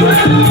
Thank you.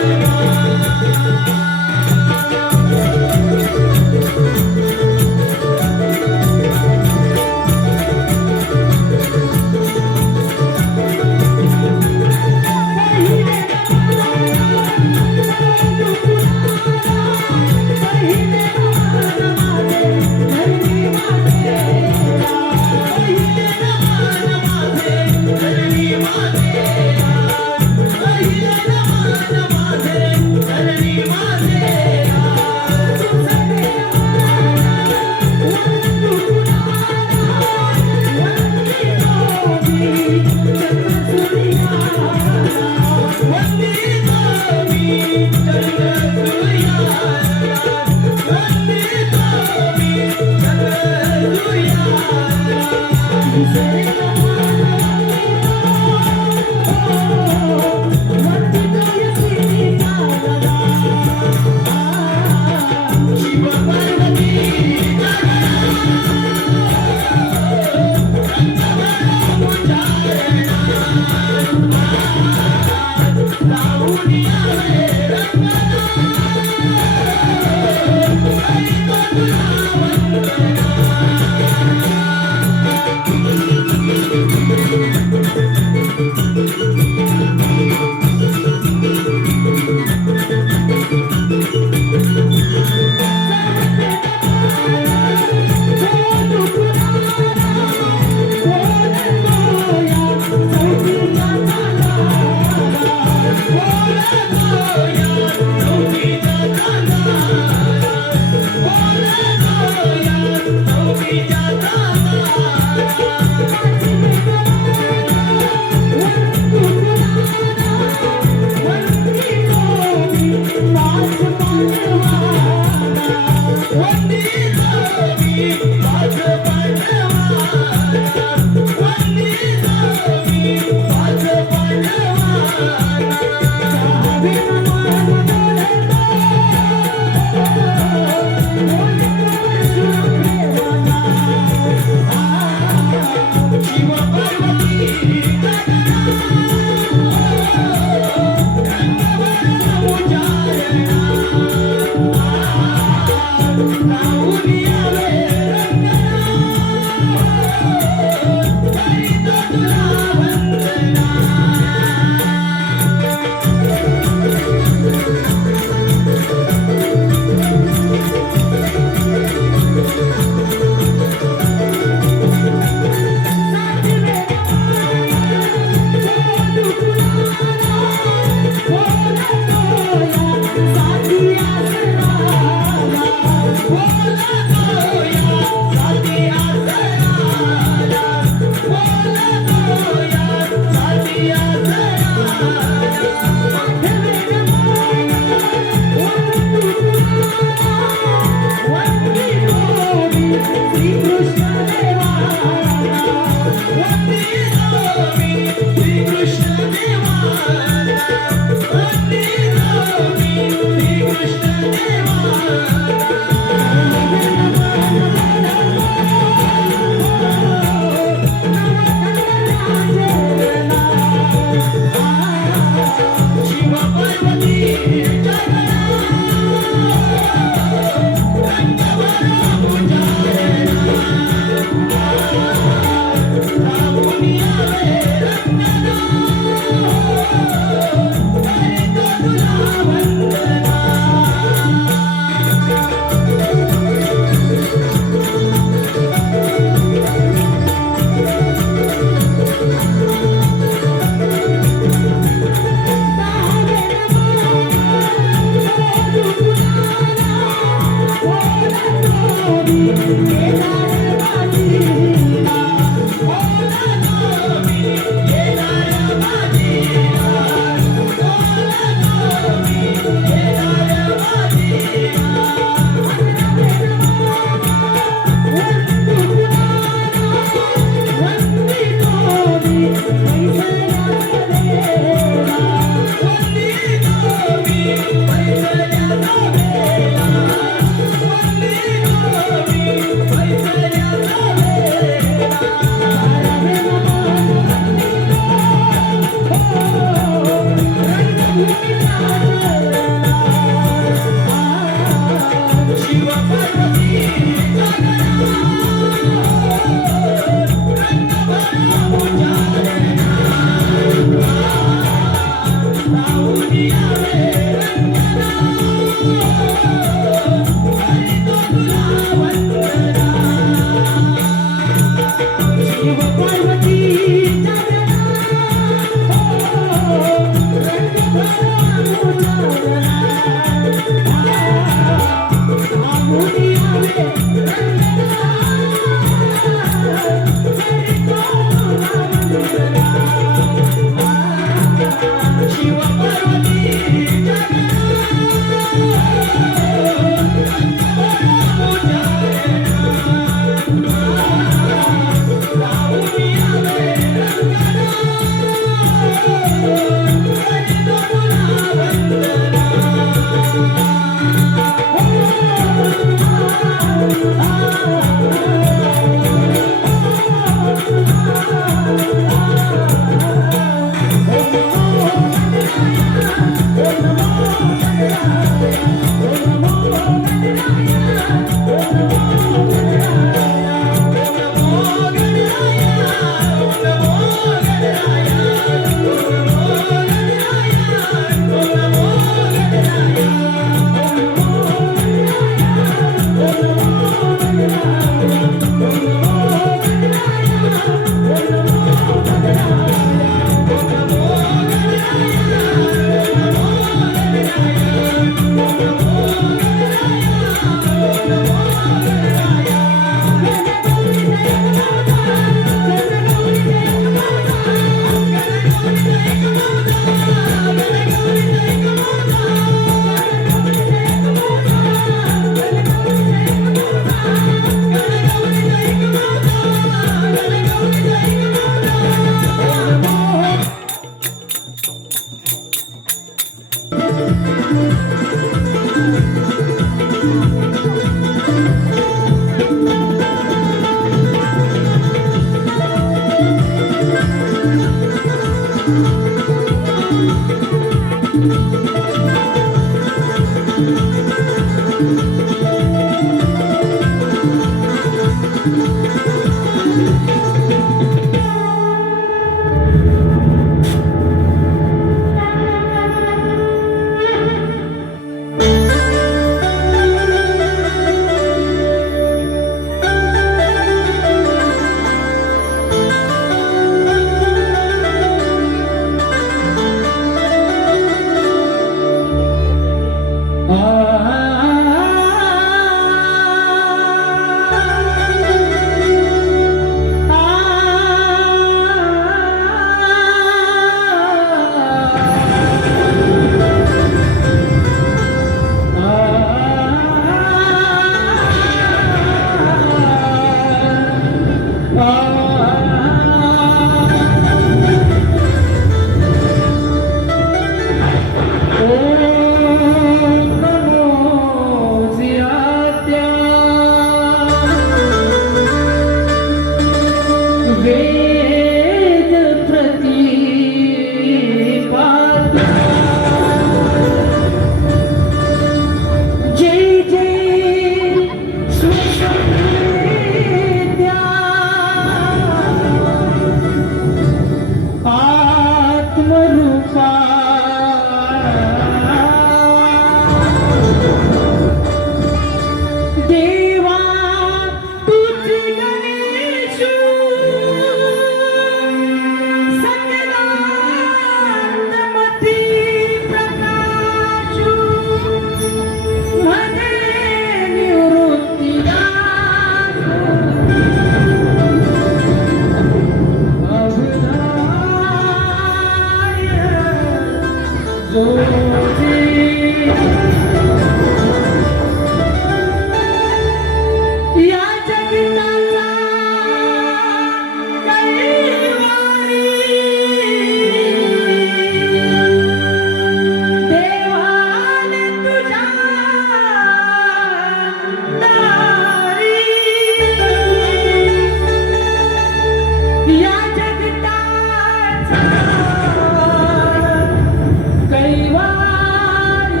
कैवारी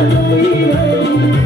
Hallelujah.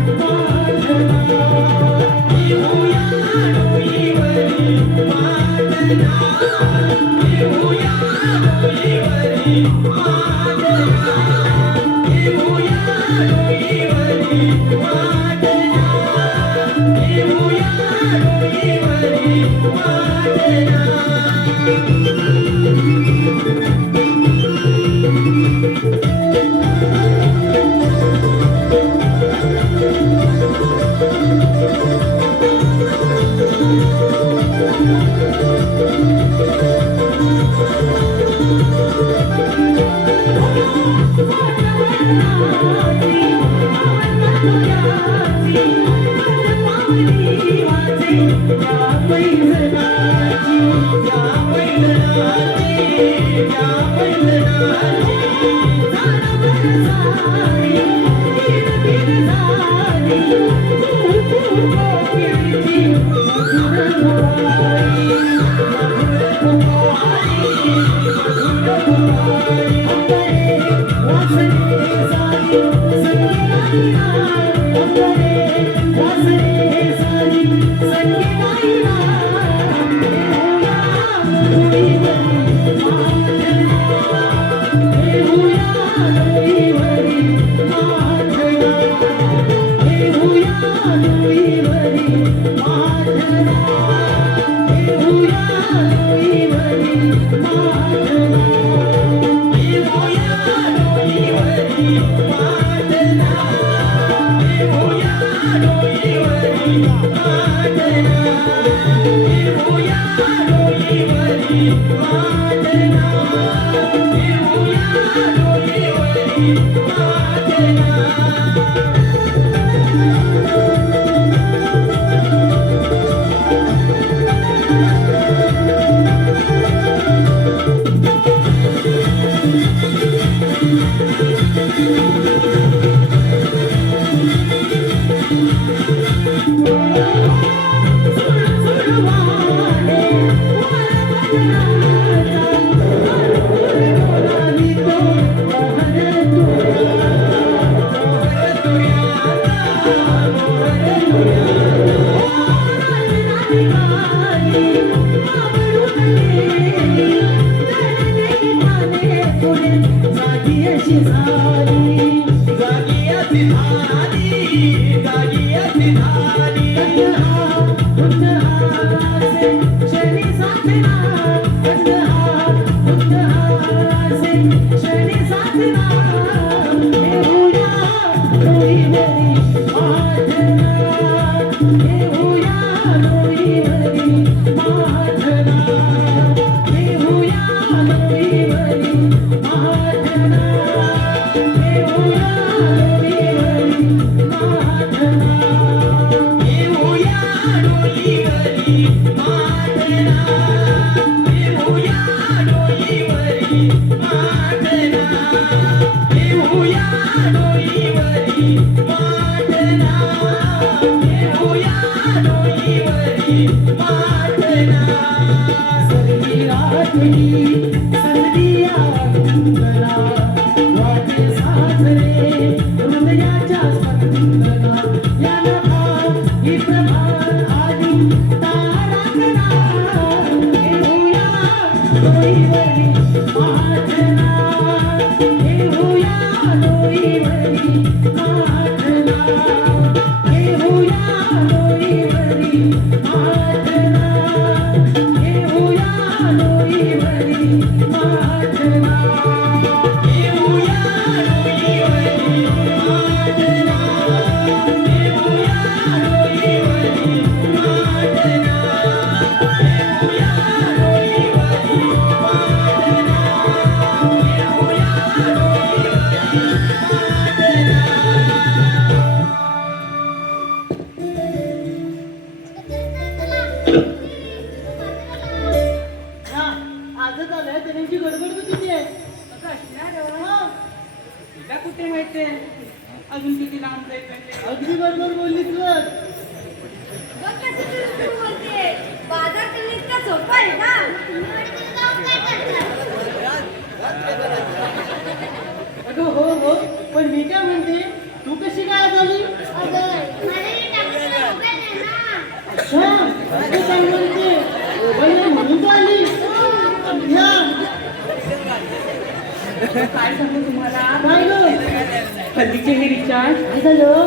हल्लीचे हे recharge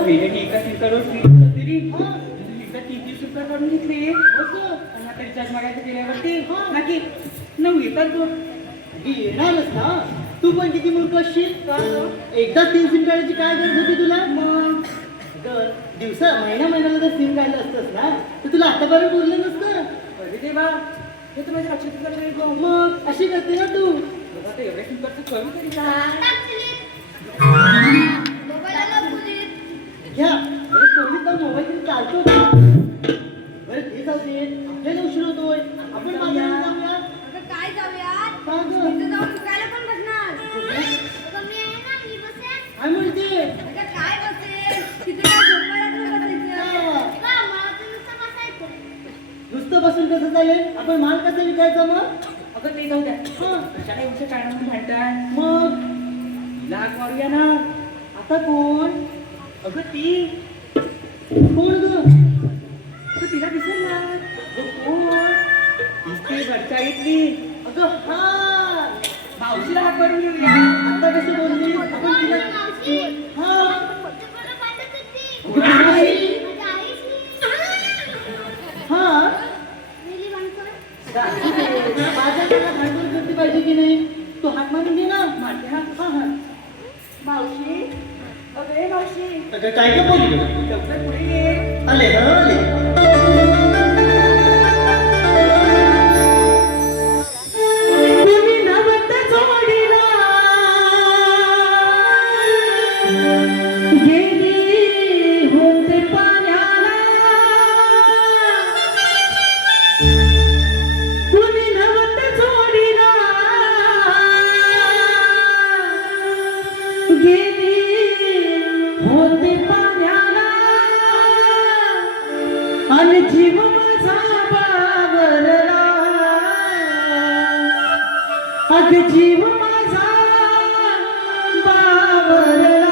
वेळेने एका सिमकार्डवर फ्री तरी एकदा 30 रुपये काढून घेतले आणि आता रिचार्ज मागायचं केल्यावरती नक्की 9 येतात तो येणारच ना. तू पण किती मूर्ख असशील. एकदा 3 सिम कार्डाची काय गरज होती तुला. मग दिवसा महिन्याला जर सिम काढलं असतंस ना तर तुला आतापर्यंत बोललं नसतं. अरे देवा हे तर माझ्या लक्षात नाही. मग अशी करते ना तू. एवढ्या सिम कार्डचं करू तरी घ्या मोबाईल तरी चालतो. अरे ते जाऊ दे, आपल्याला उशीर होतोय. आपण बाजारात जाऊया. अगं काय जाऊयात? का गं? तिथं जाऊन विकायला पण बसणार. काय अगं मी आहे ना, मी बसेन. म्हणते? अगं काय बसेल? तिथे काय झोपायला तर बसायचं. हा. का? मला तर नुसतं बसायचं. नुसतं बसून कसं चालेल? आपण माल कसा विकायचा मग? अगं ते जाऊ द्या. हा. कशाला एवढं काढून भांडताय? मग लाग मारूया ना. आता कोण? अगं ती कोण ग? अगं तिला दिसेल ना. अगं कोण? दिसते घरच्याईतली. अगं हा. मावशीला हाक करून घेऊया. आता कसं बोलली? आपण तिला मावशी. हा. ते मला वाटत होती. कुठे आहे? माझ्या आईशी. हा. नेली माणसं. बाजाराला भांडवल करते पाहिजे की नाही? तू हात मारून घे ना. मारते हा. हा हा. मावशी अगं ए मावशी अगं काय का बोलली? लवकर पुढे ये. आले हा आले. तुम्ही नवत जोडीला गेली होते पाण्याला. तुम्ही नवत जोडीला गेली होते पाण्याला. आणि जीव माझा बावरला. अग जीव माझा बावरला.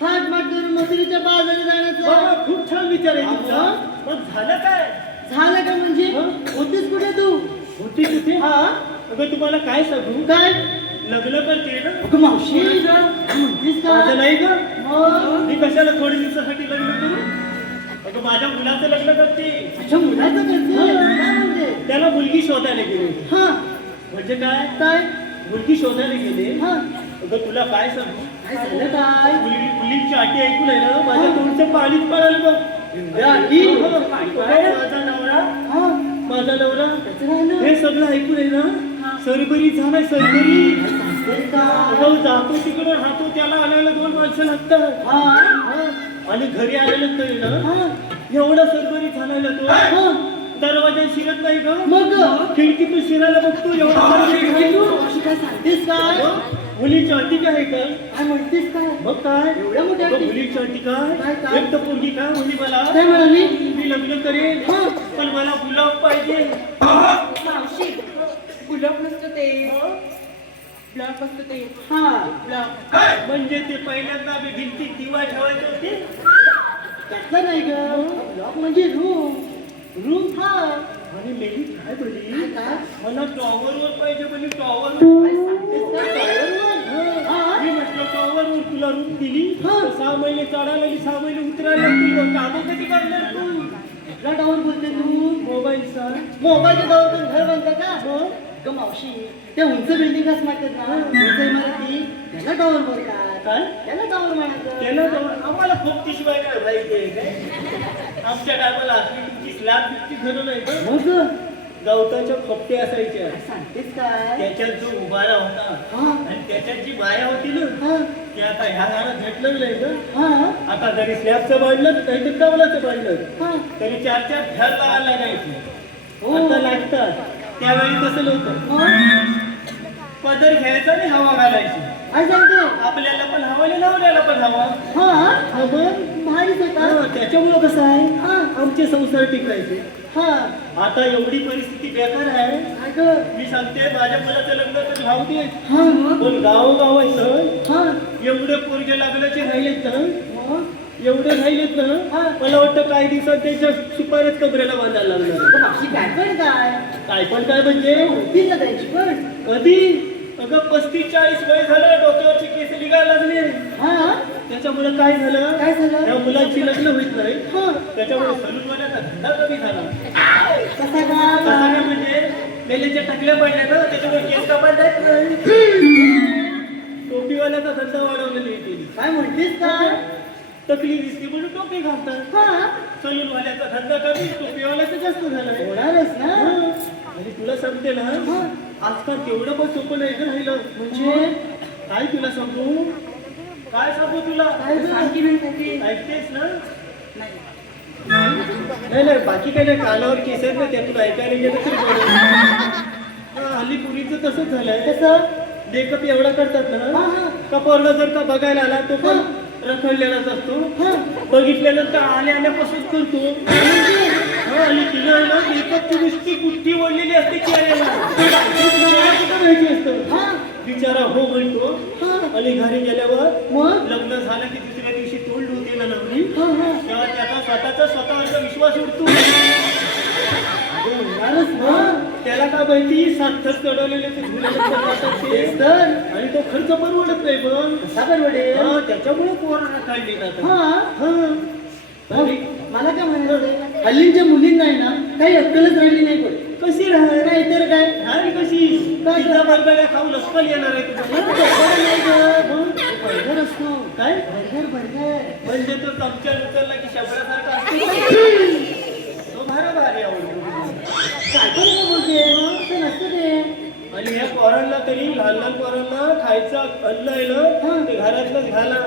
थाट माट करून मथुरेच्या बाजारात जाण्याचं. बाबा, खूप छान विचार आहे तुमचा. मग झालं काय? झालं का म्हणजे होतीस कुठे तू? होती कुठे? हा अगं तुम्हाला काय सांगू, काय? लग्न करते ना. अगं मावशी म्हणतीस का? माझं नाही का? मग मी कशाला थोड्या दिवसासाठी लग्न करू? अगं माझ्या मुलाचं लग्न करते. तुझ्या मुलाचं करते? काय म्हणते? त्याला मुलगी शोधायला गेले. हा म्हणजे काय? काय? मुलगी शोधायला गेले. हा अगं तुला काय सांगू, काय झालं काय? मुलींची अटी ऐकून आहे ना माझ्या तोंडचं पाणीच पडायला बघ. अटी? माझा नवरा हा माझा नवरा त्याचं राहिलं. हे सगळं ऐकून आहे ना सरबरी झालाय सरबरी. सांगतेस का? अगं जातो तिकडे राहतो, त्याला आणायला 2 माणसं लागतात. हा आणि घरी आलेलं तरी ना हा एवढा सरबरी झालायला तो हा दरवाजा शिरत नाही ग. मग खिडकीतून शिरायला बघतो एवढा सरबरी झालाय. मावशी काय सांगतेस काय? मुलीची अटी काय आहे का? काय म्हणतेस काय? मग काय एवढ्या मोठ्या अगं, अटी? मुलीची अटी काय, काय? काय? एक तर पोरगी काय म्हणे मला, काय म्हणाली? मी लग्न करेन हा. पण मला गुलाब पाहिजे. मावशी गुलाब नसतं ते ब्लॉक असतं ते हा ब्लॉक. म्हणजे ते पहिल्यांदा मी भिंतीत दिवा ठेवायचे होते. त्यातलं नाही ग. ब्लॉक म्हणजे रूम. रूम हा आणि मेली काय बोलली, काय? मला टॉवरवर पाहिजे म्हणजे टॉवर. काय सांगतेस काय? टॉवरवर? हा मी म्हटलं टॉवरवर तुला रूम दिली, हा. 6 महिने चढायला लागली, 6 महिने उतरायला लागली. कामं कधी करणार तू? कुठला टॉवर बोलते तू? मोबाईलचा मोबाईलच्या टॉवर पण घर बांधतं का? हो. ग मावशी त्या उंच बिल्डिंग असतात ना, उंच इमारती त्याला टॉवर बोलतात. काय? त्याला टॉवर म्हणायचं. त्याला आम्हाला खूप शिवाय काय माहिती आहे काय? आमच्या टायमाला असली तुमची स्लॅब बिबची घरं नाही का? मग गवताच्या खोपटे असायच्या, काय सांगतेस काय? त्याच्यात जो उभारा होता हा आणि त्याच्यात जी माया होती ना हा ते आता ह्या घरात भेटलं नाही का? हा आता जरी स्लॅबचं बांधलं नाही तर कवलाचं बांधलं हा तरी 4-4 घर लावायला लागायचे. हो. आता लागतात. त्यावेळी कसं नव्हतं, मग पदर घ्यायचा आणि हवा घालायची. काय सांगते? आपल्याला पण हवा आणि लावल्याला पण हवा. हा मग भारीच होता. त्याच्यामुळं कसं आहे हा आमचे संसार टिकायचे. हा आता एवढी परिस्थिती बेकार आहे. काय ग? मी सांगते माझ्या मुलाचं लग्न तर राहू दे, हा मग पण गावोगाव आहे ना हा एवढे पोरगे लागल्याचे राहिलेत ना, मग एवढे राहिलेत ना, मला वाटतं काही दिवसात त्याच्या सुपारीच कबरेला बांधायला लागणार. ग मावशी काय पण काय? काय पण काय म्हणजे होती ना त्यांची पण. कधी अगं 35-40 वय झालं, डोक्यावरची केस निघायला लागले. हा त्याच्यामुळे काय झालं, काय झालं? त्या मुलांची लग्न होत नाही. हा त्याच्यामुळे सलूनवाल्याचा धंदा कमी झाला. कसा कसा काय? काय म्हणजे मेलेच्या टकल्या पडल्या ना, त्याच्यामुळे केस कापायला जात नाही. टोपीवाल्याचा धंदा वाढवलेली आहे त्यांनी. काय म्हणतेस काय? टकली दिसली म्हणून टोपी घालतात. हा सलूनवाल्याचा धंदा कमी, टोपीवाल्याचा जास्त झालाय. होणारच ना. आणि तुला सांगते ना आजकाल तेवढं पण सोपं नाही का राहिलं. म्हणजे काय तुला सांगू, काय सांगू तुला, काय ग? आणखी म्हणते ऐकतेस ना? नाही. नाही नाही बाकी काही नाही, कानावर केस आहेत ना त्यातून ऐकायला गेलं तरी बरं. हल्ली पुरीचं तसंच झालंय. कसं? मेकअप एवढा करतात हा, ना हा. का पोरगा जर का बघायला आला तो पण रखडलेलाच असतो. हा बघितल्यानंतर आल्यापासूनच करतो. हा, आणि तिला आहे ना मेकअपची नुसती गुट्टी ओढलेली असते चेहऱ्याला. चेहरा कुठं माहिती असतं. हा बिचारा हो म्हणतो हा आणि घरी गेल्यावर मग लग्न झालं की दुसऱ्या दिवशी तोंड होते ना नवरी, हा हा तेव्हा त्याचा स्वतःचा विश्वास उडतो. होणारच ना. त्याला का माहिती सार्थक चढवलेले ते झुल्याला चढवतात ते. तेच तर. आणि तो खर्च परवडत नाही पण. कसा परवडेल? हा, त्याच्यामुळे पोरांना काढली जातात. हा हा. आणि मला काय म्हणायचं, हल्लीच्या मुलींना आहे ना काही अक्कलच राहिली नाही पण. कशी राहणार नाही तर काय? आणि कशी काय? पिझ्झा बर्गर खाऊन अस्कल येणार आहे तुझं. बर्गर नाही ग. बर्गर असतो. काय बर्गर म्हणजे तो चमचा उचलला की शबरासारखा असतो. तो भारी आवडतो. काय पण काय बोलते? असं नसतं ते. आणि ह्या पोरांना तरी लहान लहान पोरांना खायचं अन्न आहे ना ते घरातलंच घाला.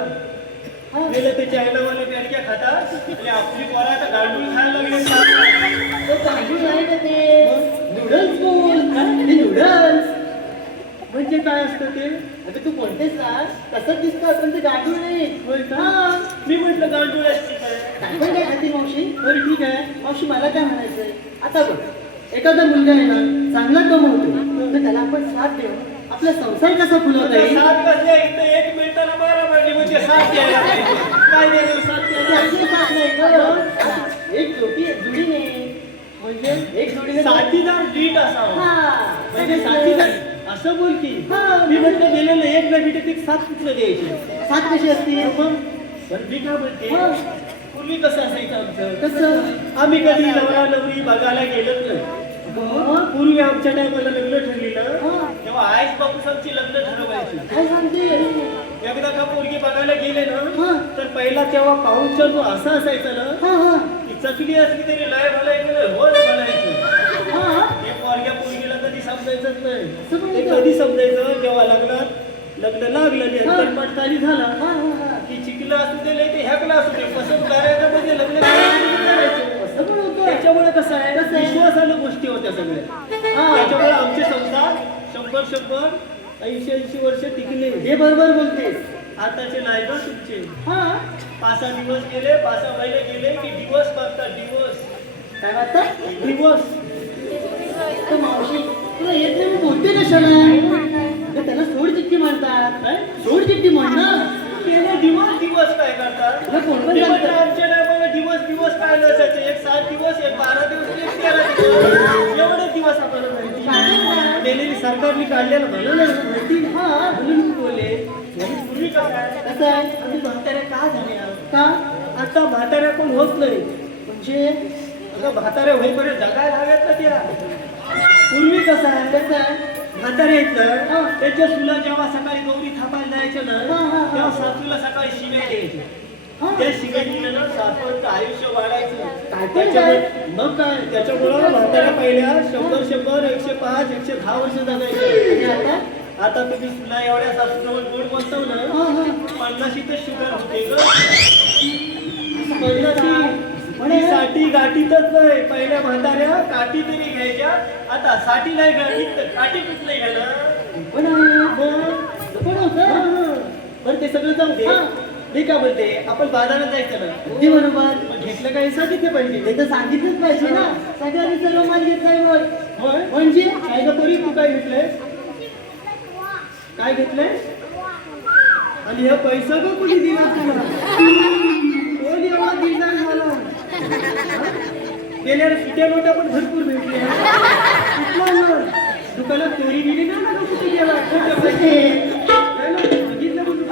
हा. गेलं ते चायनावाला प्यारक्या खातात आणि आपली पोरं आता गांडूळ खायला लागले. तो तांदूळ नाही का ते? नूडल्स बोल. ते नूडल्स. म्हणजे काय असतं ते? अगं तू कोणतेच ना तसंच दिसतं पण ते गांडूळ नाही. होय का? हा. मी म्हटलं गांडूळ असते काय. काय पण काय खाती मावशी? बरं ठीक आहे. मावशी मला काय म्हणायचंय, आता बघ एखादा मुलगा आहे ना चांगला कमवतो तर त्याला आपण साथ देऊ, आपला संसार कसा फुलवता येईल? सात वाजल्या इथं 1 मिनिटाला 12 वाजले म्हणजे 7 यायला पाहिजे. काय देणार साथ द्यायला? त्याची साथ नाही गं. एक जुडीने म्हणजे एक जोडीने साथीदार नीट असावा. हा. म्हणजे साथीदार असं बोल की मी म्हटलं दिलेलं एक ना भेटत एक साथ कुठलं द्यायची. साथ कशी असते मग पण मी काय म्हणते हा. पूर्वी कसं असायचं आमचं कसं आम्ही कधी नवरा नवरी बघायला गेलोच नाही. गं? पूर्वी आमच्या टायमाला लग्न ठरलेलं हा. तेव्हा आईच बापूस आमची लग्न ठरवायची. काय सांगते एकदा का पोरगी बघायला गेले ना हा. तर पहिला तेव्हा पाऊसचा जो असा असायचा ना हा हा ती चकली असली तरी लय भलायचं होय भलायचं. हा हे पोरग्या पोरगीला कधी समजायचंच नाही. असं पण ते होतं? कधी समजायचं जेव्हा लग्नात लग्न लागलं हा. अंतरपाठ चाली झाला हा हा की चिकला असू दे नाही ते ह्याकला असू दे पसंत करायचं म्हणजे लग्न करायचं. असं पण होतं त्याच्यामुळे कसं आहे कसं आहे? विश्वासानं गोष्टी होत्या सगळ्या. हा. त्याच्यामुळे आमचे संसार 100 80 वर्ष टिकले. हे बरोबर बोलतेस आताचे नाही ना तुमचे. हा 5-6 दिवस गेले 5-6 महिने गेले की दिवस मागतात दिवस काय वाटतं दिवस. तर मावशी तुला येत नाही मी बोलते कशाला तर त्याला सोड चिठ्ठी म्हणतात काय? सोड चिठ्ठी म्हण ना गेले दिवस काय करतात. तुला कोण पण मी सांगतं? म्हटलं आमच्या टायमाला दिवस काय नसायचे. एक 7 दिवस एक 12 दिवस एक 13 दिवस एवढे दिवस आपल्याला माहिती दिलेली सरकारने काढलेलं म्हणून माहिती. हा म्हणून मी बोलले आणि पूर्वी कसं आहे कसं आहे आम्ही म्हाताऱ्या का झाल्या का आता म्हाताऱ्या कोण होत नाही. म्हणजे अगं म्हाताऱ्या होईपर्यंत जगायला हव्यात ना त्या. पूर्वी कसं आहे कसं आहे म्हातारे आहेत हा. ना त्याच्या सुला जेव्हा सकाळी गौरी थापायला जायचं ना हा, हा, हा. तेव्हा सासूला सकाळी शिव्या द्यायचे. हा. त्या शिव्याने ना सासूचं आयुष्य वाढायचं. काय पण त्याच्यामुळे मग काय त्याच्यामुळं म्हाताऱ्या पहिल्या 100 105 110 वर्ष जगायचं. आणि आता आता तुम्ही सुना एवढ्या सासूजवळ गोड बसतो ना हा हा 50शीतच शुगर होते ग. म्हणे. ती साठी गाठीतच नाही. पहिल्या म्हाताऱ्या काठी तरी घ्यायच्या आता साठी नाही गाठीत तर काठी कुठलं घ्यायला. पण पण होतं पण ते सगळं जाऊ दे. हा. मी काय बोलते आपण बाजारात जायचं ना अगदी बरोबर मग घेतलं काही सांगितलं पाहिजे. ते तर सांगितलंच पाहिजे ना सगळ्यांनी सर्व माल घेतलाय मग होय म्हणजे काय ग तरी तू काय घेतलंय काय घेतलंय आणि हे पैसा का कोणी दिला तुला कोण एवढा दिलदार झाला. गेल्या सुट्या नोटा पण भरपूर भेटल्या. कुठला वर? दुकानात चोरी गेली ना का कुठे गेला खोटं पैसे. काय ना, बघितलं पण तू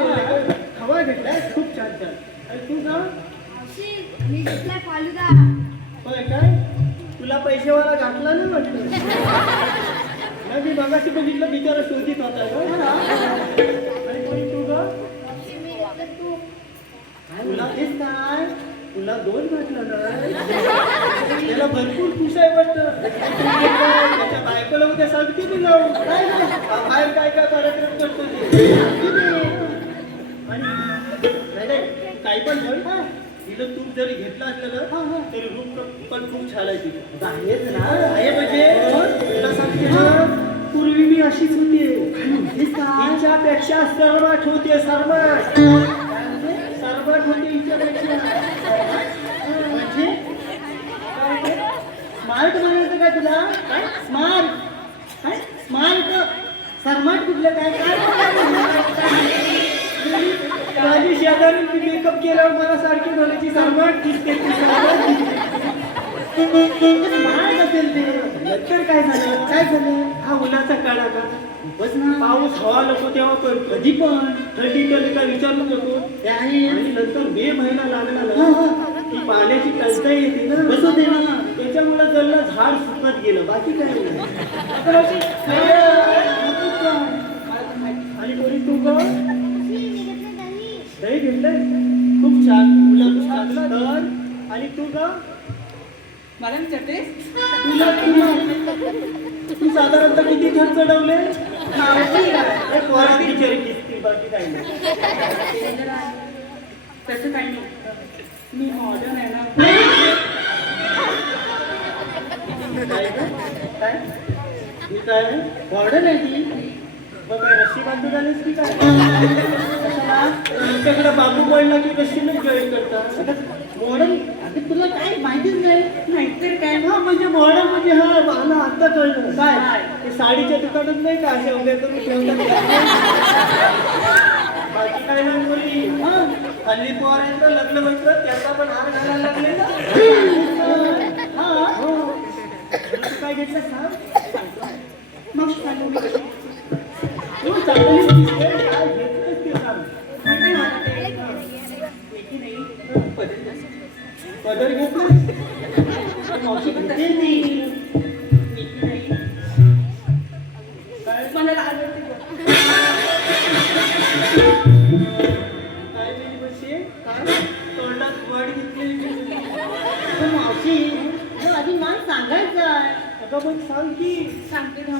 खवा घेतलाय खूप छान छान. आणि तू का मावशी, मी घेतलाय फालुदा. होय काय तुला पैसेवाला घातला नाही वाटलं. नाही मी मगाशी बघितलं बिचारा शोधित होता ग. आणि कोणी तू ग मावशी, मी घेतलं तूप. तुला तेच काय तुला 2 घातलं ना त्याला भरपूर खुश आहे वाटतं. त्याच्या बायकोला उद्या सांगते मी जाऊन काय ना, बाहेर काय काय कार्यक्रम करतो ते. आणि नाही काही पण म्हण तिला तूप जरी घेतलं असलं ना तरी रूप पण खूप छान आहे तिला. आहेच ना आहे म्हणजे तुला सांगते ना पूर्वी मी अशीच होती. हिच्यापेक्षा सर्वात होते सर्वात होते हिच्यापेक्षा. म्हणजे स्मार्ट म्हणायचं काय तुला काय स्मार्ट काय स्मार्ट सरमाट कुठलं काय माझी शेजारी मेकअप केल्यावर मला सारखी म्हणायची सर्वात दिसते स्मार्ट असेल ते नंतर काय झालं काय झालं हा उन्हाचा काळा का बस ना पाऊस हवा नको तेव्हा पडतो. कधी पण थंडी तर काय विचारू नको. ते आहे आणि नंतर मे महिना लागला हा, ना हा. ती पाण्याची टंचाई येते ना बस होते ना त्याच्यामुळे जल्ला झाड सुकत गेलं बाकी काय नाही. आणि कोणी तू ग मावशी, मी घेतलं दही. दही घेतलंय खूप छान तुला खूप चांगला दर. आणि तू ग मला विचारतेस तू साधारणतः किती घर चढवले. एक वरात बिचारी दिसतील बाकी काही नाही. तसं काही नाही मी मॉडर्न आहे ना. काय ग? काय ही काय मॉडर्न आहे ती मग काय रस्सी बांधून आलीस की काय तुमच्याकडे बांबू पडला की रस्सीने जॉईन करतात. मॉडर्न अगं तुला काय माहितीच नाही नाहीतर काय हा म्हणजे मॉडर्न म्हणजे हा मला आता कळलं काय ते साडीच्या दुकानात नाही का असे उभे करून ठेवतात बाकी काय नाही बोलली हल्ली पोरांचं लग्न म्हटलं त्याचा पण हार घालायला लागले ना हो. तू काय घेतलं सांग मग सांगू मी कशी. तू चांगलीच दिसते काय घेतलंस ते सांग म्हणजे मला ते एकी नाही पदर पदर घेतलं मावशी घेते ती. एकी नाही काय मला आवडते बघ. काय दिली बशी काय तोंडात वाढ घेतलेली पण मावशी तो आधी मान सांगायचा अगं मग सांग की सांगते ना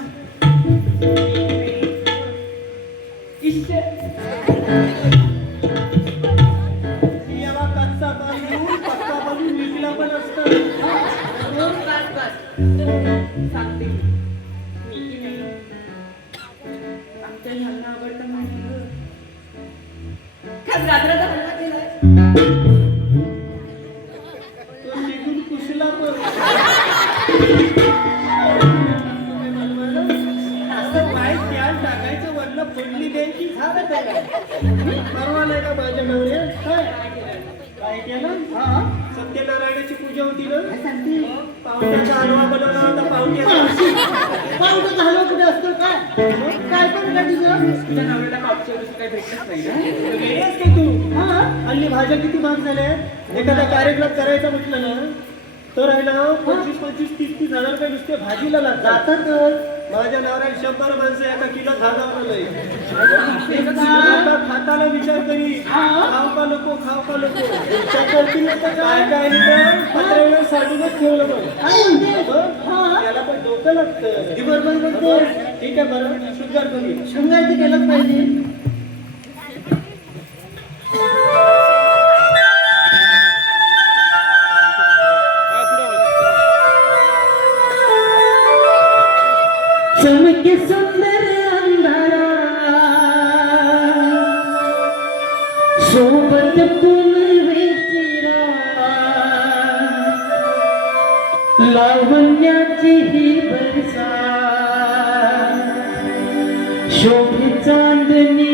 इश्श याला कच्चा बाजू पक्का बाजू विकला पण असतं बस बस सांगते मी की नाही आमच्या ह्यांना आवडतं म्हणून खास रात्राचा हलवा केलाय तो शिकून कुशला पण असं काय त्यान टाकायचं वरनं फोडणी द्यायची झालं त्याला परवा नाही का माझ्या नवऱ्या काय केलं सत्यनारायणाची पूजा होती ना पावट्याचा हलवा बनवला होता पावट्याचा पावडं झालं कुठे असतं काय काय पण का तुझं तुझ्या नवऱ्याला पावच्या दिवशी काही भेटत नाही ना वेळेस की तू हल्ली भाज्या किती महाग झाल्या एखादा कार्यक्रम करायचा म्हटलं ना तर आहे ना 25-25, 30-30 हजार रुपये नुसते भाजीला लागतात माझ्या नवऱ्याला 100 माणसं एका किलो भागावर आता खाताना विचार करी खाऊ का नको खाऊ का नको काय काय पत्र्यावर साडूनच ठेवलं मग त्याला पण डोकं लागतं हे बरोबर बोलतोस. ठीक आहे बरं शुगर कमी शृंगारचं केलंच पाहिजे चमके सुंदर अंधारा सोबत पुनवे शिरा लावण्याची ही बरसा शोभे चांदणी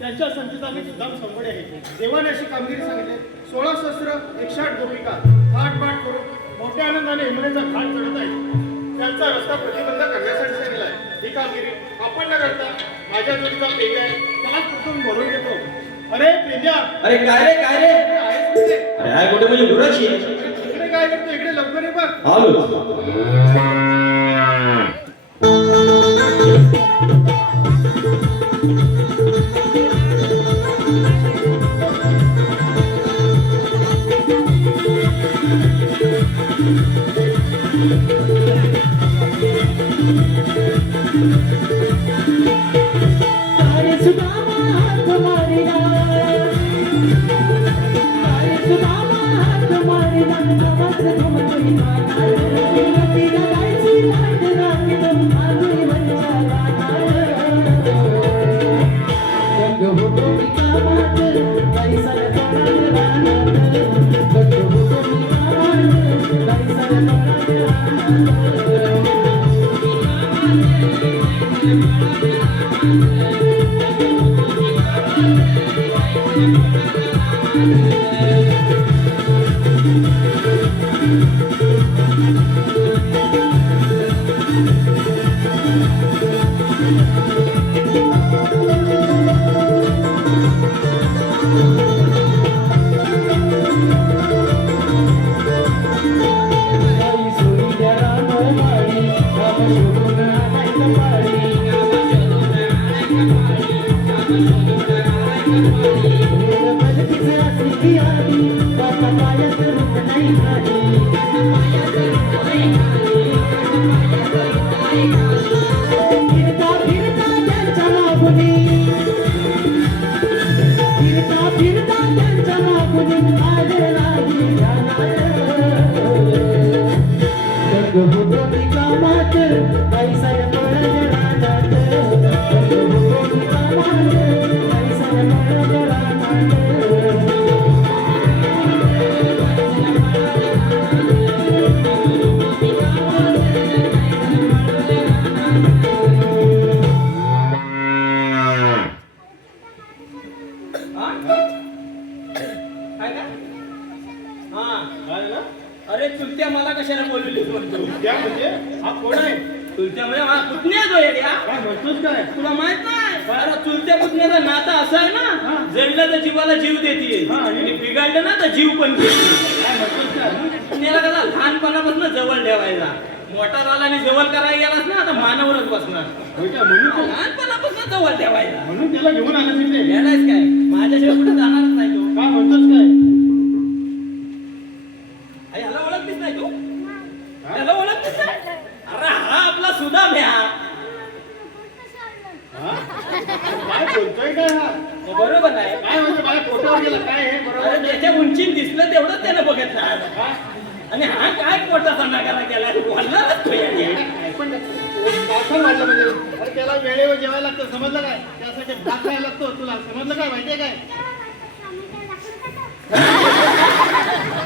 त्यांच्या संचिताने सुद्धा संबळे आहे. देवाने अशी कामगिरी सांगितली. 16 शस्त्र 108 गोपिका पाठ करून मोठ्या आनंदाने यमुनेचा घाट चढत आहेत. त्यांचा रस्ता प्रतिबंध करण्यासाठी सांगितला आहे. ही कामगिरी आपण न करता माझ्या जोडीचा पेजा आहे त्यालाच प्रथम बोलून घेतो. अरे पेजा, अरे काय रे अरे आहेस कुठे? अरे आहे कुठे म्हणजे गुराची इकडे काय करतो? इकडे लवकर ये बघ. आलो अरे चुलत्या मला कशाला बोलवली म्हणतो त्या म्हणजे हा कोण आहे? चुलत्या म्हणजे हा पुतण्या तो येड्या काय म्हणतोस काय? तुला माहित नाही अरे चुलत्या पुतण्याचा नाता असा आहे ना जडलं तर जीवाला जीव देते आणि बिघडलं ना तर जीव पण देते काय म्हणतोस काय? पुण्याला कसा लहानपणापासून जवळ ठेवायचा मोठा झाला आणि जवळ करायला गेलास ना आता मानावरच बसणार होय का? म्हणून लहानपणापासून जवळ ठेवायला म्हणून त्याला घेऊन आलं तिथे येणारच काय माझ्याशिवाय कुठे जाणारच नाही तो काय म्हणतोस काय आई, ह्याला ओळखलीच नाही तू ह्याला ओळखलीच नाही अरे हा आपला सुदाम आहे हा हा? काय बोलतोय काय हा हे बरोबर आहे काय म्हणतो माझ्या पोटावर गेलं काय हे बरोबर अरे त्याच्या उंचीत दिसलं तेवढंच त्यानं बघितलं हा? आणि हा काय पोटाचा नगारा केला बोलणारच तो याने. पण काय वाटलं म्हणजे अरे त्याला वेळेवर जेवायला लागतं समजलं काय त्यासाठी भात खायला लागतो तुला समजलं काय माहितीये काय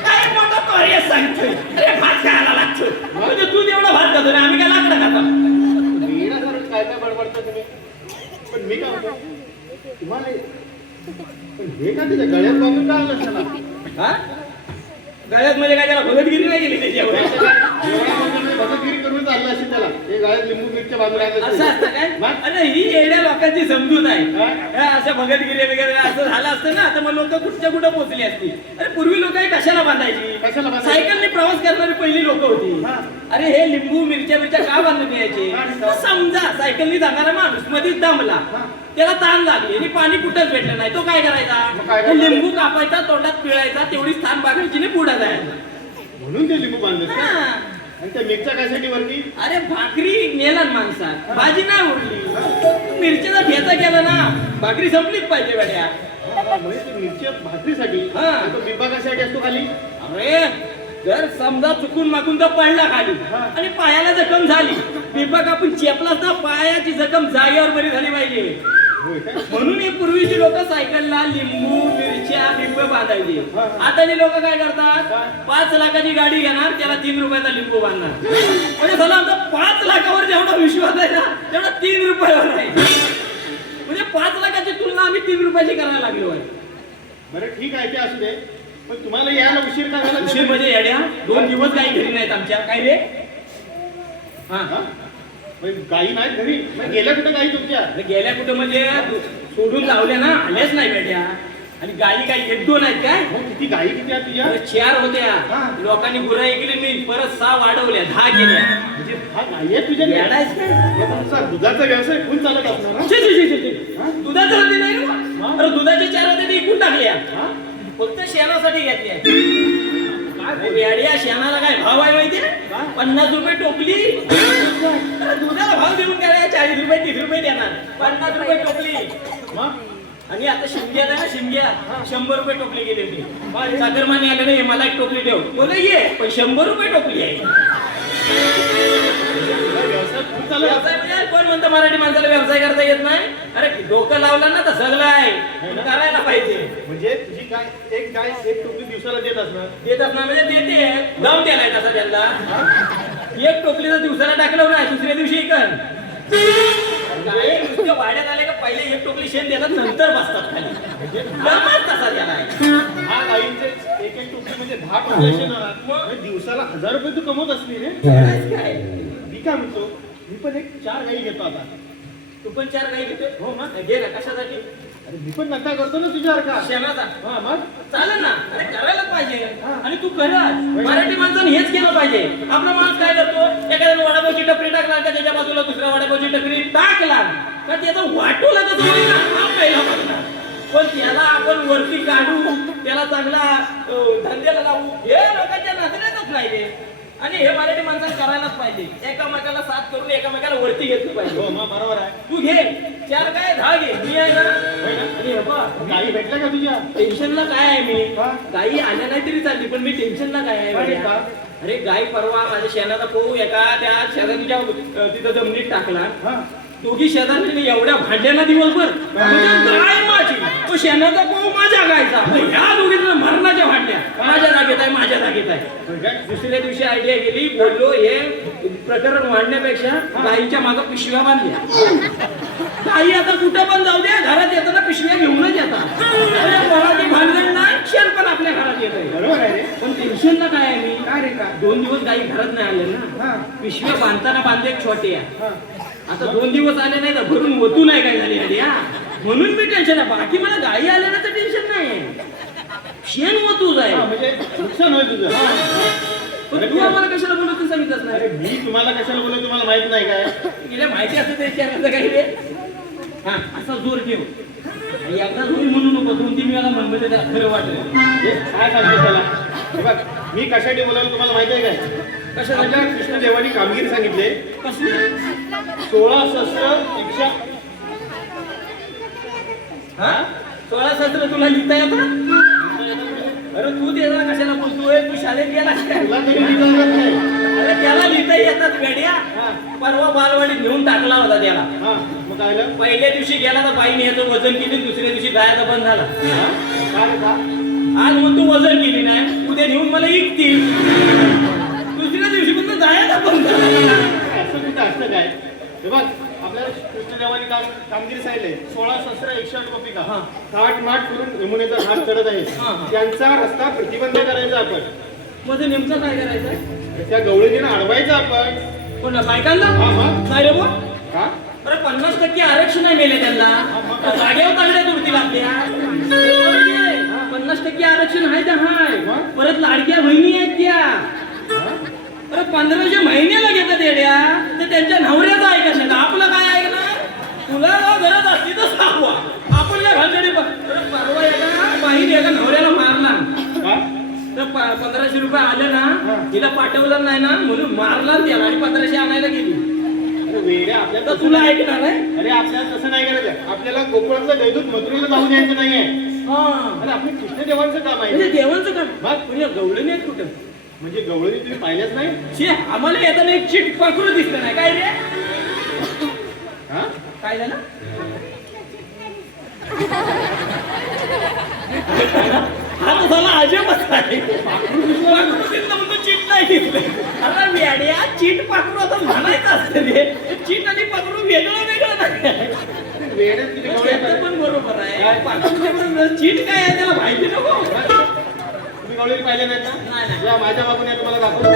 काय मोठा कार्य सांगतोय अरे भात खायला लागतो म्हणजे तू तेवढा भात खातो ना आम्ही काय लाकडं खातो येण्यासारखं काय काय बडबडता तुम्ही पण मी काय म्हणतो तुम्हाला पण हे का तिच्या गळ्यात बांधून का आलं त्याला हा गळ्यात म्हणजे काय त्याला भगतगिरी नाही गेली त्याच्यावर भगतगिरी करून चाललं असेल त्याला हे गळ्यात लिंबू मिरच्या बाजूला असं असतं काय अरे ही येड्या लोकांची समजूत आहे हा, असं भगतगिरी वगैरे असं झालं असतं ना तर मग लोक कुठच्या कुठं पोहोचली असती अरे पूर्वी लोक कशाला बांधायची कशाला बांधायची? सायकलने प्रवास करणारी पहिली लोक होती हा. अरे हे लिंबू मिरच्या का बांधून यायचे हा. तर समजा सायकलने जाणारा माणूस मध्येच दमला हा. त्याला ताण लागली आणि पाणी कुठंच भेटलं नाही तो काय मग काय करायचा करायचा? तो लिंबू कापायचा तोंडात पिळायचा तेवढी स्थान बागायची आणि पुढे जायचा म्हणून ते लिंबू बांधले हा. आणि त्या मिरच्या कशासाठी वरती अरे भाकरी नेला ना माणसात भाजी नाही उरली मिरचीचा ठेचा केला ना भाकरी संपलीच पाहिजे बेड्या म्हणजे ते मिरच्या भाकरीसाठी हा. आणि तो बिब्बा कशासाठी असतो खाली अरे जर समजा चुकून माकून तर पडला खाली हा. आणि पायाला जखम झाली बिब्बा आपण चेपलाच ना पायाची जखम जागेवर बरी झाली पाहिजे होय काय म्हणून हे पूर्वीची लोक सायकलला लिंबू मिरच्या बिंब बांधायची हा. आताची लोक काय करतात काय? 5 लाखाची गाडी घेणार त्याला 3 रुपयाचा लिंबू बांधणार म्हणजे झालं आमचा 5 लाखावर जेवढा विश्वास आहे ना तेवढा 3 रुपयावर आहे म्हणजे 5 लाखाची तुलना आम्ही 3 रुपयाची करायला लागलो आहे बरं ठीक आहे ते असू दे पण तुम्हाला यायला उशीर का झाला उशीर म्हणजे येड्या 2 दिवस काही घरी नाहीत आमच्या काय रे हा हा? म्हणजे गाई नाही घरी मग गेल्या कुठे गाई तुमच्या अरे गेल्या कुठं म्हणजे सोडून लावल्या ना आल्याच नाही बेट्या आणि गाई काही 1-2 आहेत काय मग किती गाई किती आहेत तुझ्या अरे 4 होत्या हा. लोकांनी गुराई केली मी परत 6 वाढवल्या 10 केल्या म्हणजे हा गाई आहे तुझ्या येडायच काय? हे तुमचा दुधाचा व्यवसाय कोण चालत असणार हा? छी, छी, छी, छी, छी. दुधाचं होते नाही रे हा? अरे दुधाचे 4 होते ते इकून टाकल्या हा? फक्त शेणासाठी घेतल्या काय बेड्या शेणाला काय भाव आहे माहितीये हा? 50 रुपये टोपली अरे दुधाला भाव देऊन काय 40 रुपये 30 रुपये देणार 50 रुपये टोपली मग? आणि आता शिमग्याला ना शिमग्या 100 रुपये टोपली गेली होती सागरमाने आले नाही मला एक टोपली ठेव बोला ये पण 100 रुपये टोपली आहे तुझा व्यवसाय कोण चालत व्यवसाय म्हणजे कोण म्हणतं मराठी माणसाला व्यवसाय करता येत नाही अरे डोकं लावलं ना तर सगळं आहे करायला पाहिजे म्हणजे तुझी गाय एक गाय एक टोपली दिवसाला देत असणार देत असणार म्हणजे देते दम द्यायला तसा त्यांना एक टोपलीचा दिवसाला टाकलं ना दुसऱ्या दिवशी इकन गाय नुसत्या वाड्यात आले का पहिले एक टोपली शेण देतात नंतर बसतात खाली दमच तसा त्याला आहे. हा गाईंचे एक एक टोपली म्हणजे 10 टोपली असे ना म्हणजे दिवसाला 1000 रुपये तू कमवत असली रे काय मी काय म्हणतो मी पण एक 4 गाई घेतो आता तू पण 4 गाई घेतोय हो मग घे ना कशासाठी अरे मी पण नका करतो ना तुझ्यासारखा शेणाचा हा मग चालेल ना अरे करायलाच पाहिजे आणि तू करत मराठी माणसाने हेच केलं पाहिजे आपला माणूस काय करतो एखाद्याने वडापावची टपरी टाकला का त्याच्या बाजूला दुसऱ्या वडापावची टपरी टाकला का त्याचा वाटोला कसं होईल ना हा पहिला प्रश्न. पण त्याला आपण वरती काढू त्याला चांगला धंद्याला लावू हे लोकांच्या नजरेतच नाही रे आणि हे मराठी माणसाने करायलाच पाहिजे एकामेकाला साथ करून एकामेकाला वरती घेतलं पाहिजे हो मग बरोबर आहे तू घे 4 काय 10 घे मी आहे ना आणि हे बघ गाई भेटल्या का तुझ्या टेन्शनला काय आहे मी हा? गाई आल्या नाही तरी चालली पण मी टेन्शनला काय आहे काय बघ्या? का? अरे गाई परवा माझ्या शेणाचा पोहू एका त्या शेजारीच्या तिथं जमिनीत टाकला हा दोघी शेजारी एवढ्या भांड्याला दिवसभर म्हणजे गाय माझी तो शेणाचा पोहू माझ्या गायचा मग ह्या दोघींना मरणाच्या भांड्या माझ्या जागेत आहे माझ्या जागेत आहे होय काय? दुसऱ्या दिवशी आयडिया गेली बोललो हे प्रकरण वाढण्यापेक्षा गाईच्या मागं पिशव्या बांधल्या गाई आता कुठं पण जाऊ द्या घरात येताना पिशव्या घेऊनच येतात घराची भानगड नाही शेण पण आपल्या घरात येत आहे बरोबर आहे रे पण टेन्शनला काय आहे मी काय रे का 2 दिवस गाई घरात नाही आले ना हा पिशव्या बांधताना बांधले छोट्या हा आता 2 दिवस आले नाही तर भरून वतू नाही काय झाली आधी हा म्हणून मी टेन्शन आहे बाकी मला गाई आल्या ना तर टेन्शन नाही शेण वतू जाईल हा, म्हणजे नुकसान होईल तुझं पण तू आम्हाला कशाला बोलत तू सांगितलंच नाही. अरे मी तुम्हाला कशाला बोलतो तुम्हाला माहित नाही काय? गेल्या माहिती असतं ते विचारायचं काही रे. हा असा जोर ठेव. एकदा जोरी म्हणू नको, 2-3 वेळा म्हणलं तर खरं वाटलं. हे काय सांगतो त्याला? हे बघ, मी कशासाठी बोलावलं तुम्हाला माहिती आहे काय? कशाला? आपल्या कृष्णदेवानी कामगिरी सांगितले. कसली? 16 शस्त्र 100. हा 16 शस्त्र तुला लिहिता येतं? अरे तू त्याला कशाला बोलतोय? तू शाळेत गेला काय? तुला तरी लिहिता येत नाही. अरे त्याला लिहिता येतात वेड्या. हा. परवा बालवाडीत नेऊन टाकला होता त्याला. हा, मग काय झालं? पहिल्या दिवशी गेला तर बाईने याचं वजन केली, दुसऱ्या दिवशी गायचा बंद झाला. हा? काय का? आज मग तू वजन केली नाही, उद्या नेऊन मला इकतील. दुसऱ्या दिवशी पण जायला बंद झाला. असं कुठं असतं काय? हे बघ, आपल्याला कृष्णदेवानी कामगिरी सांगितले. 16 शस्त्र 108 गोपिका हा. थाट माट करून यमुनेचा घाट चढत हा, आहे. हा. त्यांचा रस्ता प्रतिबंध करायचा आपण. मग नेमकं काय करायचं? त्या गवळणीनं अडवायचं आपण. कोणा बायकांना? हा, मग? नाही रे बुवा. का? अरे 50% आरक्षण नाही मिळेल त्यांना. जागेवर तागड्या तुरती लागत्या. 50% आरक्षण आहे तर हाय. परत लाडक्या बहिणी आहेत त्या. अरे 1500 महिन्याला घेतात येड्या, तर त्यांच्या नवऱ्याचं ऐकत नाही. आपलं काय ऐकणार? तुला गरज असली तर सांगवा. आपण काय घालतडी बघ. परवा एका बाईने एका नवऱ्याला मारला. का? तर 1500 रुपये आले ना, तिला पाठवलं नाही ना म्हणून मारला त्याला आणि 1500 आणायला गेली. अरे वेड्या, आपल्याला तर तुला ऐकणार आहे? अरे आपल्याला तसं नाही करायचं. आपल्याला गोकुळातलं दैदूत मथुरेला जाऊ द्यायचं नाहीये. हा अरे आपलं कृष्णदेवांचं काम आहे. म्हणजे देवांचं काम. मग? पण या गवळणी आहेत कुठं? म्हणजे गवळणी तुम्ही पाहिल्याच नाही? शे आम्हाला येताना एक चिट पाखरू दिसलं नाही. काय रे? हा? काय झालं? हा तो झाला अजबच आहे. पाखरू दिसलं म्हणतो चिट नाही दिसलं. अरे वेड्या, चिट पाखरू आता म्हणायचं असतं रे. चिट आणि पाखरू वेगळं वेगळं नाही. वेड्या किती गवळ्या त्याचं पण बरोबर आहे. पाखरूच्या बरोबर चिट काय आहे त्याला माहिती नको. तुम्ही गवळणी पाहिले नाही का? नाही, नाही. या माझ्या बाबूने तुम्हाला दाखवलं.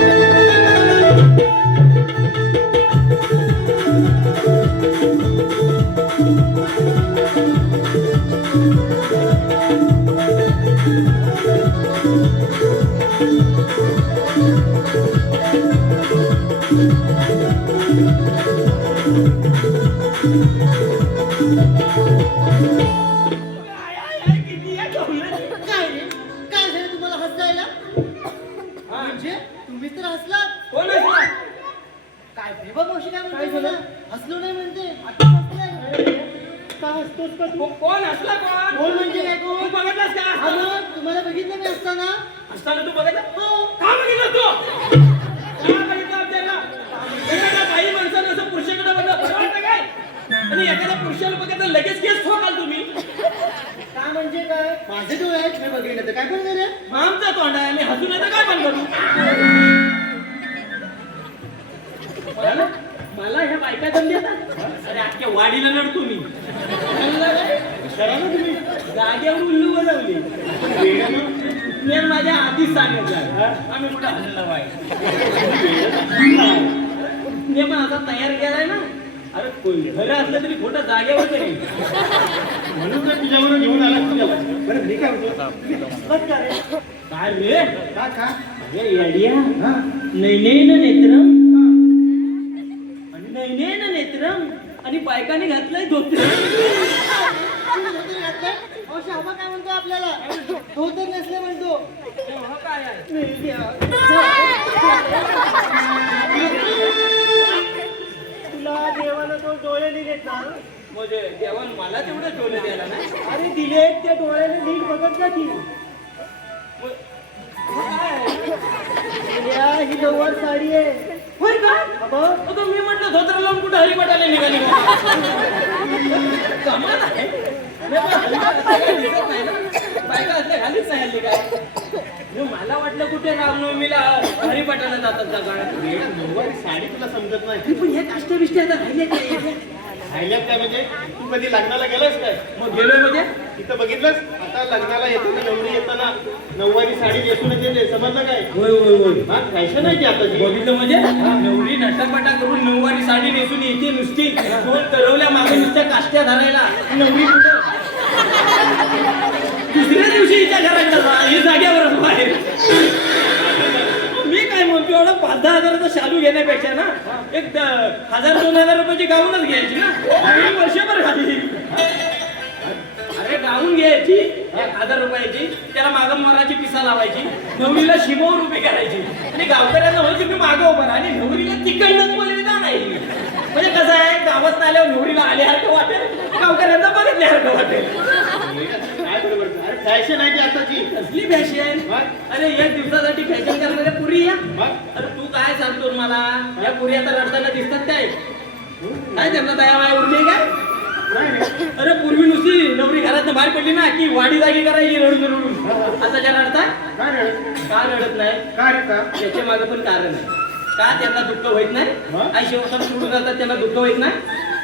किती या गवळणी? काय रे? काय झालं तुम्हाला हसायला? म्हणजे तुम्हीच तर हसलात. कोण असला? काय प्रेमा मावशी काय म्हणते? काय झालं? मला? हसलो नाही म्हणते. आता हसलाय. का हसतोस का तू? कोण असला कोण? कोण म्हणजे काय तू कोण? बघितलास हा का? मग तुम्हाला बघितलं मी असताना. असताना तू बघितलं? हो. का बघितलं तू? का बघितलं आपल्याला? एखाद्या बाई माणसानं असं पुरुषाकडे बघितलं बरं वाटतं काय? आणि एखाद्या पुरुषाला बघितलं लगेच केस ठोकाल तुम्ही. का म्हणजे काय? माझे डोळे आहेत मी बघितलं तर काय पण रे? मग आमचा तोंड आहे, मी हसून येतं काय पण करू? मला ह्या बायका दम देतात. अरे अख्ख्या वाडीला लढतो मी. करा ना तुम्ही. जागेवर उल्लू बनवली. वेड्यानं. मी माझ्या आधीच सांगितलं आम्ही कुठं हल्ला पाहिजे. मी पण आता तयार केलाय ना. अरे खरं असलं तरी खोटं जागेवर तरी. म्हणून तर तुझ्यावर घेऊन आला तुझ्याला. बरं मी काय म्हणतो? बस का रे? काय रे? का का? अरे येड्या. हा? नैनेन नेत्रम आणि नैनेन नेत्रम आणि बायकाने घातलंय धोतर. मावशी हवा काय म्हणतो आपल्याला? तो तर नसले म्हणतो. तेव्हा काय आहे? तुला देवाला तो डोळे दिलेत ना? म्हणजे देवान मला तेवढं डोले द्यायला नाही. अरे दिलेत त्या डोळ्याने नीट बघत जा की. ही नऊवार साडी आहे. होय का? अगं, अगं मी म्हटलं धोतर लावून कुठं हरिपाठाला निघाली कमाल आहे. मी पण हरिपाठाला दिसत नाही ना. बायका असल्या घालीच नाही हल्ली काय. मग मला वाटलं कुठे रामनवमीला हरिपाठाला जातात का गाण्यात. नऊवारी साडी तुला समजत नाही. पण हे काष्ट बिष्ट आता राहिले काय? राहिल्यात काय म्हणजे? तू कधी लग्नाला गेलास काय? मग गेलोय म्हणजे तिथं बघितलंस? आता लग्नाला येताना नवरी येताना नऊवारी साडी नेसूनच येते. समजलं काय? होय होय होय. हा, फॅशन आहे की आता ती. बघितलं म्हणजे नवरी नटापटा करून नऊवारी साडी नेसून येते नुसती. दोन तरवल्या मागे नुसत्या काष्ट्या धरायला. नवरी कुठं? दुसऱ्या दिवशी हिच्या घरात जा, ही जाग्यावरच बाहेर. मी काय म्हणतो शालू घेण्यापेक्षा ना एक 1000-2000 रुपयाची गाऊनच घ्यायची ना आणि वर्षभर घाली. अरे गाऊन घ्यायची 1000 रुपयाची, त्याला मागं मराठी पिसा लावायची, नवरीला शिमोर उभी करायची आणि गावकऱ्यांना म्हणजे तुम्ही मागं उभं राहा आणि नवरीला तिकडनं बोलविता नाही. म्हणजे कसं आहे, गावात आल्यावर नवरीला आल्यासारखं वाटेल, गावकऱ्यांना बघितल्यासारखं वाटेल. काय बरोबर अरे फॅशन आहे ती आताची. कसली फॅशन? अरे एक दिवसासाठी फॅशन करणाऱ्या पुरी या. मग अरे तू काय सांगतो मला, या पुरी आता रडताना दिसतात काय? काय त्यांना तयार आहे उरली काय? नाही अरे पूर्वी नुसती नवरी घरात बाहेर पडली ना की वाडी जागी करायची रडून रडून. आता ज्या रडतात काय रडत का रडत नाही? काय रे का त्याच्या मागे पण कारण आहे. का त्यांना दुःख होत नाही? मग? आई शेवटाला सोडून जातात त्यांना दुःख होत नाही?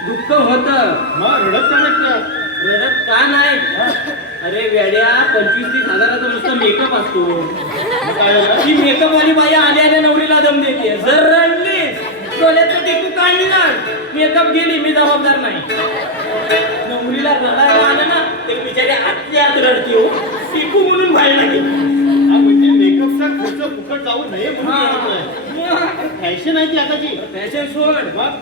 दुःख होतं. मग रडत का नाही रडत का नाही? अरे वेड्या, 25-30 हजाराचा नुसता मेकअप असतो. काय झालं? ती मेकअप वाली बाई आल्या नवरीला दम देते. जर रडली डोळ्याचं टिकू काढणार, मेकअप गेली, मी जबाबदार नाही. नवरीला रडायला आलं ना ते बिचारी आतल्या आत रडते हो, टिकू म्हणून बाहेर गेली. हा म्हणजे मेकअपचा खर्च फुकट जाऊ नये म्हणून फॅशन आहे ती आताची. फॅशन सोड,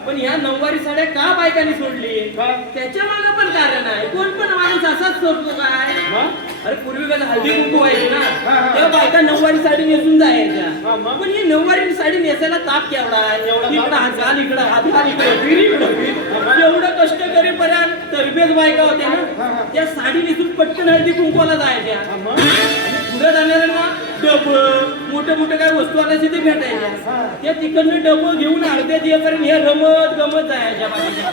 पण ह्या नऊवारी साड्या का बायकांनी सोडली? का? त्याच्या मागे पण कारण आहे. कोण पण माणूस असाच सोडतो काय? मग अरे पूर्वी कसं हळदी कुंकू व्हायची ना, हा, हा. तेव्हा बायका नऊवारी साडी नेसून हा, जायच्या. मग? पण ही नऊवारी साडी नेसायला ताप केवढा आहे? एवढा इकडं ताप? हात घाल, इकडं हात घाल, इकडं फिर, इकडं फिर. एवढं कष्ट करेपर्यंत तरबेज बायका होत्या हा, ना, हा. त्या साडी नेसून पटकन हळदी कुंकवाला जायच्या. हा, मग? आणि पुढे जाणाऱ्यांना डबं मोठे मोठे काय वस्तू आणायचे ते भेटायच्या. हा. त्या तिकडनं डबं घेऊन अर्ध्यात येईपर्यंत हे रमत गमत जायच्या बाकीच्या.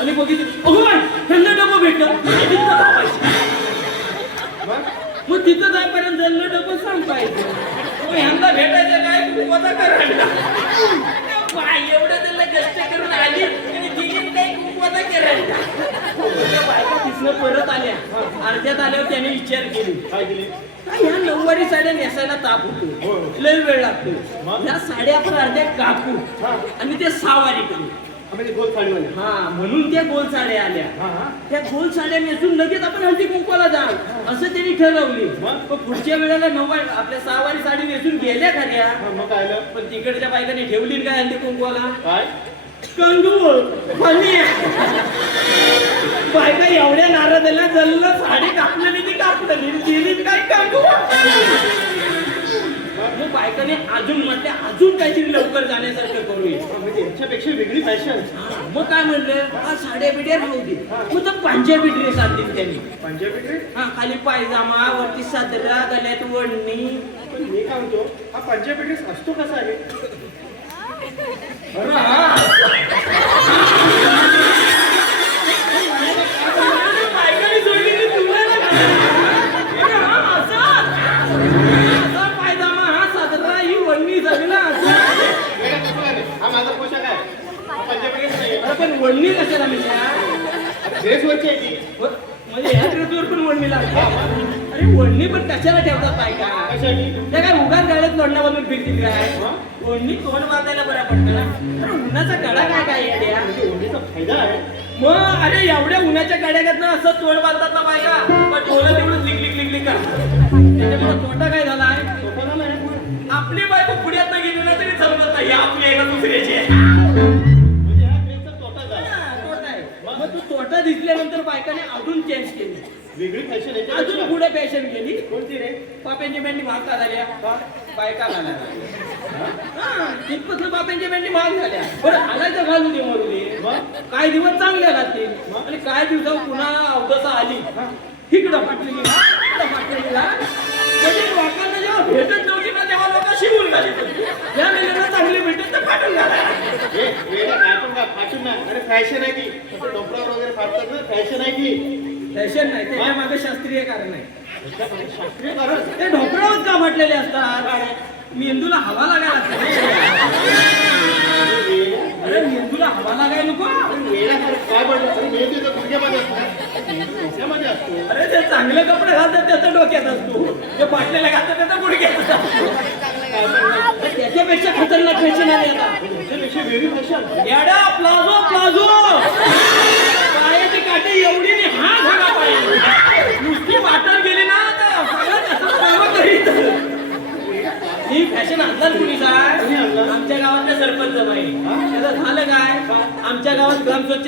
आणि बघितलं अगो बाई त्यांना डबं भेटलं, तिथं धावायचं. मग? मग तिथं जाईपर्यंत जल्लं डबं संपायचं. मग ह्यांना भेटायचं काय, कुंकवाचा करायला बाय एवढं त्यांना कष्ट करून आली आणि तिघीन काही कुंकवाचा करायला. त्या बायका तिथनं परत आल्या. अर्ध्यात आल्यावर त्याने विचार केली, काय केली? ह्या नऊवारी साड्या नेसायला ताप हो. होतो, लय वेळ लागतो. मग? ह्या साड्या आपण अर्ध्या कापू हा. आणि ते सहावारी करू. म्हणजे गोल साडीवाले. हा म्हणून त्या गोल साड्या आल्या. हा हा त्या गोल साड्या नेसून लगेच आपण हळदी कुंकवाला जा असं त्यांनी ठरवली. मग? पण पुढच्या वेळेला नऊवारी आपल्या सहावारी साडी नेसून गेल्या खऱ्या, हा, मग काय आलं? पण तिकडच्या बायकांनी ठेवली काय हळदी कुंकवाला? काय कंगू फनी. बायका एवढ्या नाराज झाल्या, जल्लं साडी कापलेली ती कापलेली दिली काय कंगू. मग बायकाने अजून म्हटले अजून काहीतरी लवकर जाण्यासारखं करूया. म्हणजे याच्यापेक्षा वेगळी फॅशन. मग काय म्हणलं, हा साड्या बिड्या राहू दे, मग तर पंजाबी ड्रेस आणली त्यांनी. पंजाबी ड्रेस. हा खाली पायजामा, वरती सादरा, गळ्यात वडणी. पण मी काय म्हणतो, हा पंजाबी ड्रेस असतो कसा रे? अरे हा. बायकांनी सोडलेली तुला ना का? अरे हा असा. असा पायजामा, हा सादरा, ही वडणी झाली ना असं. हा माझा पोशाख आहे. हा पंजाबी ड्रेस नाही. अरे पण वडणी कशाला मिळाल्या? ड्रेस वरची आहे ती. म्हणजे ह्या ड्रेसवर पण वडणी लागते. अरे वडणी पण कशाला ठेवतात बायका? कशासाठी? त्या काय उगाच गाड्यात लोंढा बांधून फिरतील काय? ओढणी तोंड बांधायला बऱ्या पडतं ना. अरे उन्हाचा कडा काय काय येड्या? म्हणजे ओढणीचा फायदा आहे. मग अरे एवढ्या उन्हाच्या कड्यात असं तोंड बांधतात ना बायका, पण डोळं तेवढं लिक लिक लिक लिक करतात. त्याच्यामुळे तोटा काय झालाय? सोपा झाला आहे. आपली बायको पुढ्यात न गेली ना तरी समजत नाही, आपली आहे का दुसऱ्याची आहे. म्हणजे हा ड्रेसचा तोटा झाला. हा, तोटा आहे. मग तो तोटा दिसल्यानंतर बायकाने अजून चेंज केली, वेगळी फॅशन आहे. अजून पुढे फॅशन केली. कोणती रे? पाप्यांची बँडी महाग का झाल्या? बायका घालायला. हा, तिथपासून बाप्यांची बँडी महाग झाल्या. बरं घालायचं घालू दे मरू दे. मग? काही दिवस चांगल्या घालतील आणि काही दिवसावर पुन्हा अवदसा आली, इकडं फाटलेली ना, इकडं फाटलेली ना. म्हणजे लोकांना जेव्हा भेटत नव्हती ना तेव्हा लोक शिवून घालत. या मेल्याला चांगली भेटत तर फाटून घालायला. हे वेगळं काय पण काय फाटून ना. अरे फॅशन आहे ती. असं डोपरावर वगैरे फाटतात ना, फॅशन आहे ती. फॅशन नाही, त्याच्या मागे शास्त्रीय कारण आहे. शास्त्रीय कारण. ते ढोकळावर का म्हटलेले असतात? मेंदूला हवा लागायला लागते. अरे मेंदूला हवा लागाय नको. काय म्हणतो? अरे मेहंदी तर गुडघ्यामध्ये असतात. पैशामध्ये असतो. अरे ते चांगले कपडे घालतात त्याचा डोक्यात असतो, जे फाटलेले घालतात त्याचा गुडघ्यात असतो. त्याच्यापेक्षा खतरनाक फॅशन आली आता. त्याच्यापेक्षा वेगळी फॅशन. येडा प्लाझो प्लाझो. पायाची काठी एवढी नाही, हा झाला पाहिजे. नुसती वाटत गेली ना तर सगळं असं सर्व करीत. ही फॅशन आणतात कुणी काय? आमच्या गावातल्या सरपंच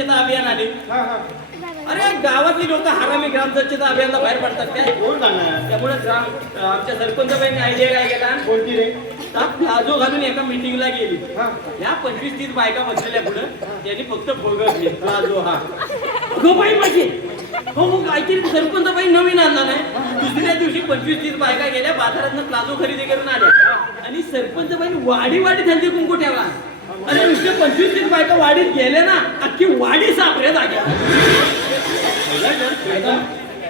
स्वच्छता अभियान आले. हा हा अरे गावातली लोक हरामी ग्राम स्वच्छता अभियानला बाहेर पडतात काय. कोण जाणार त्यामुळे आमच्या सरपंचबाईंनी आयडिया काय केला, कोणती रे प्लाझो घालून एका मिटिंगला गेली. हा या 25-30 बायका बसलेल्या पुढं त्यांनी फक्त बोगसले प्लाझो हा. अगं बाई माझी हो हो काहीतरी सरपंचबाई नवीन आणला नाही. दुसऱ्या दिवशी 25-30 बायका गेल्या बाजारातनं प्लाझो खरेदी करून आल्या आणि सरपंचबाईंनी वाडी त्यांची कुंकू ठेवला. अरे नुसते 25-30 बायका वाडीत गेल्या ना, अख्खी वाडी सापऱ्या जाग्या.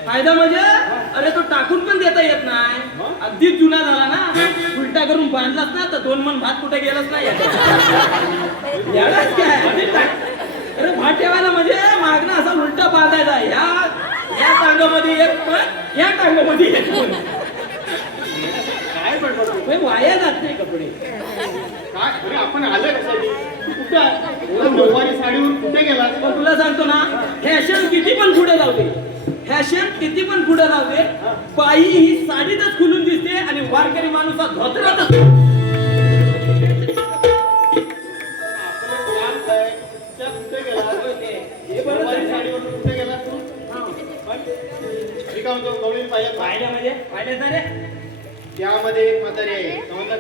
फायदा म्हणजे अरे तो टाकून पण देता येत नाही. अगदीच जुना झाला ना, उलटा करून बांधलाच ना तर 2 मन भात कुठे गेलाच नाही. यालाच काय अरे भात ठेवायला म्हणजे मागणं असा उलटा बांधायचा. या टांगामध्ये एक पण या टांगामध्ये एक पण. काय बडबड वाया जात नाही कपडे. काय अरे आपण आलं कशासाठी कुठं नऊवारी साडीवर कुठे गेला पण तुला सांगतो ना, फॅशन किती पण पुढे जाऊ दे, फॅशन किती पण पुढे जाऊ दे, बाई ही साडीतच खुलून दिसते आणि वारकरी माणूस हा धोतरातच. कुठे गेला हे बरोबर साडीवर कुठे गेला तू ठीक आहे गवळीन पाहिजे पाहिलं म्हणजे पाहिलं ना रे. त्यामध्ये एक म्हातारी आहे समजलं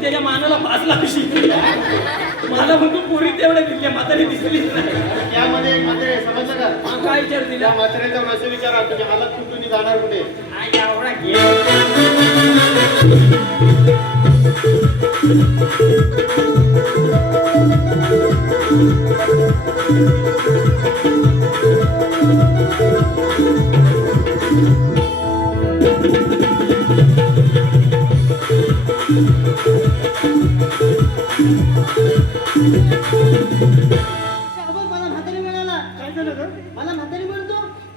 त्याच्या मानाला भासला कशी मला म्हणतो पोरी तेवढ्या दिसल्या म्हातारी दिसलीच नाही. त्यामध्ये एक म्हातारी आहे समजलं का हा, काय विचार त्या दिला म्हातारीचा असं विचारा तुझ्या हालत कुठून जाणार कुठे एवढा घे. शाबास, मला म्हातारी मिळाला. काय झालं ग मला म्हातारी मिळतो.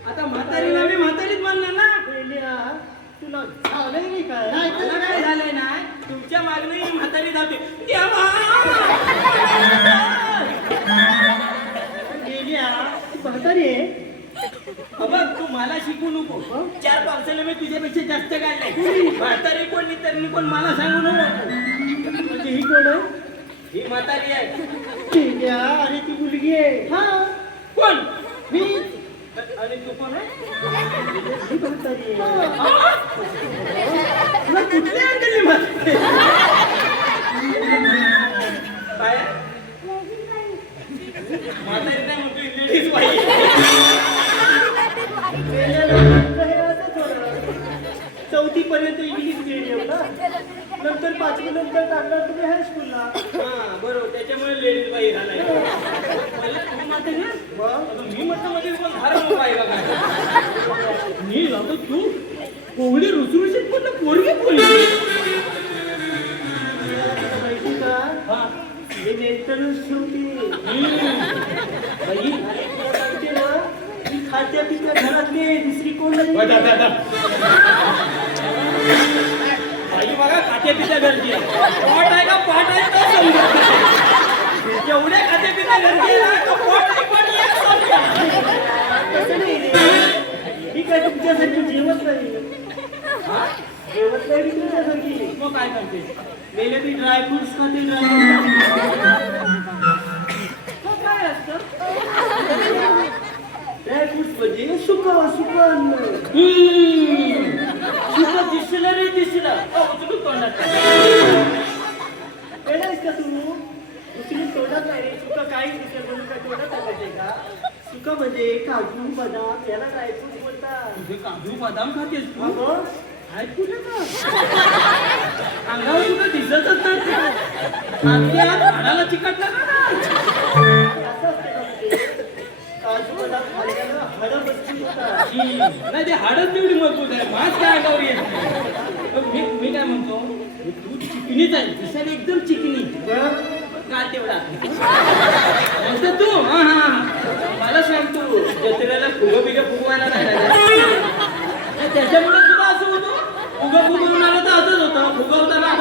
आता म्हातारीला मी म्हातारीच मानणार ना. बेलिया, तुला झालंय नाही काय? नाही तर मला काय काय? झालंय नाही, तुमच्या मागणी ही म्हातारी जाते. देवा! बेलिया, तू म्हातारी आहे. बघ तू मला शिकू नको. 4 पावसाला मी तुझ्यापेक्षा जास्त काढलाय. म्हातारी कोण नाही तर कोण मला सांगू नको. म्हणजे ही कोण आहे? ही म्हातारी आहे. बेलिया, अरे ती मुलगी आहे. हा, कोण? मी आणि तू कोण आहे? ही म्हातारी आहे. आ? तुला कुठली आणली म्हातारी? काय आहे? म्हातारी नाही म्हणतो लेडीज बाई. चौथी पर्यंत इंग्लिश मिडियम ना, नंतर 5वी नंतर टाकणार तुम्ही हायस्कूलला. हा बरोबर, त्याच्यामुळे लेडीज बाई झालाय. पहिला तू म्हातारी ना? आता मी म्हटलं मध्ये पण धारण बाई का काय? मी जातो तू कोवळी रुसरुशीत पण पोरगी बोलली. माहिती का, हा. हे मेंटलच ठेवते. बाई सांगते ना, मी खात्या पित्या घरातले दुसरी कोण नाही. बाई बघा खात्या पित्या गरजे पोट आहे का पाठ आहे का समजा. जेवढ्या खात्या पित्या गरजे का पोट आहे पण एक समजा. तसं नाही रे. मी काय तुमच्यासारखी जेवत नाही. हा? जेवत नाही मी तुमच्यासारखी. मग काय करते? मेले मी ड्रायफ्रुट्स खाते. ड्रायफ्रुट्स मग काय असतं? म्हणजे सुका सुका अन्न. तुझं दिसलं रे दिसलं उचलून तोंडात टाक. वेडायस का तू? दुसरी तोंडात नाही रे. सुका काही दिसेल म्हणून काय तोंडात टाकायचंय का? सुका म्हणजे काजू बदाम याला ड्रायफ्रुट्स बोलतात. तुझे काजू बदाम खातेस तू? मग आहेत कुठे का? अंगावर कुठं दिसतच नाही. आतल्या आत हाडाला चिकटला का? असं असते का म्हणजे? काजू बदाम खाल्ल्यानं हाडं मजबूत होतात. नाही ते हाडच तेवढी मजबूत आहे. मास काय अंगावर येत नाही. मी काय म्हणतो, तू चिकनीच आहे, दिसायला एकदम चिकनी. मग का तेवढा नंतर तू हा हा मला सांग, तू जत्रेला फुगं बिगं फुगवायला नाही राहिला. त्याच्यामुळे तुला असं होतं. फुगं फुगवून आलं तर असंच होतं. फुगवताना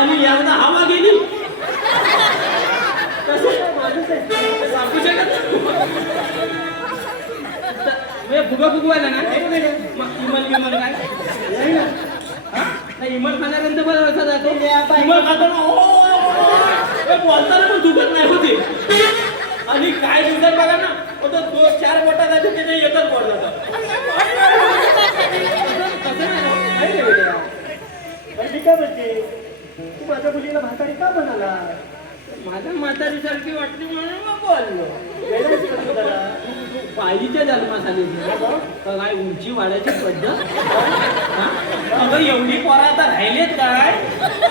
आणि एकदा हवा गेली कसं माणूस आहे. सांगू शकत नाही. फुगा फुगवायला ना इमल विमल काय नाही ना. नाही इमल खाण्यानंतर बरं असं जातो. इमल खातो ना, ओ बोलताना पण दुखत नाही होते आणि काय दिवसात बघा ना तो 4 बोटात आहे त्याचे एकच बोट जातात कसं नाही होत. काय रे बेटा? पण मी काय म्हणते, तू माझ्या मुलीला म्हातारी का म्हणाला? माझ्या म्हातारीसारखी वाटली म्हणून मग बोललो. वेडाच का तू जरा? बाईच्या जन्मात आली काय उंची वाढायची पद्धत हा? अगं एवढी पोरं आता राहिलेत काय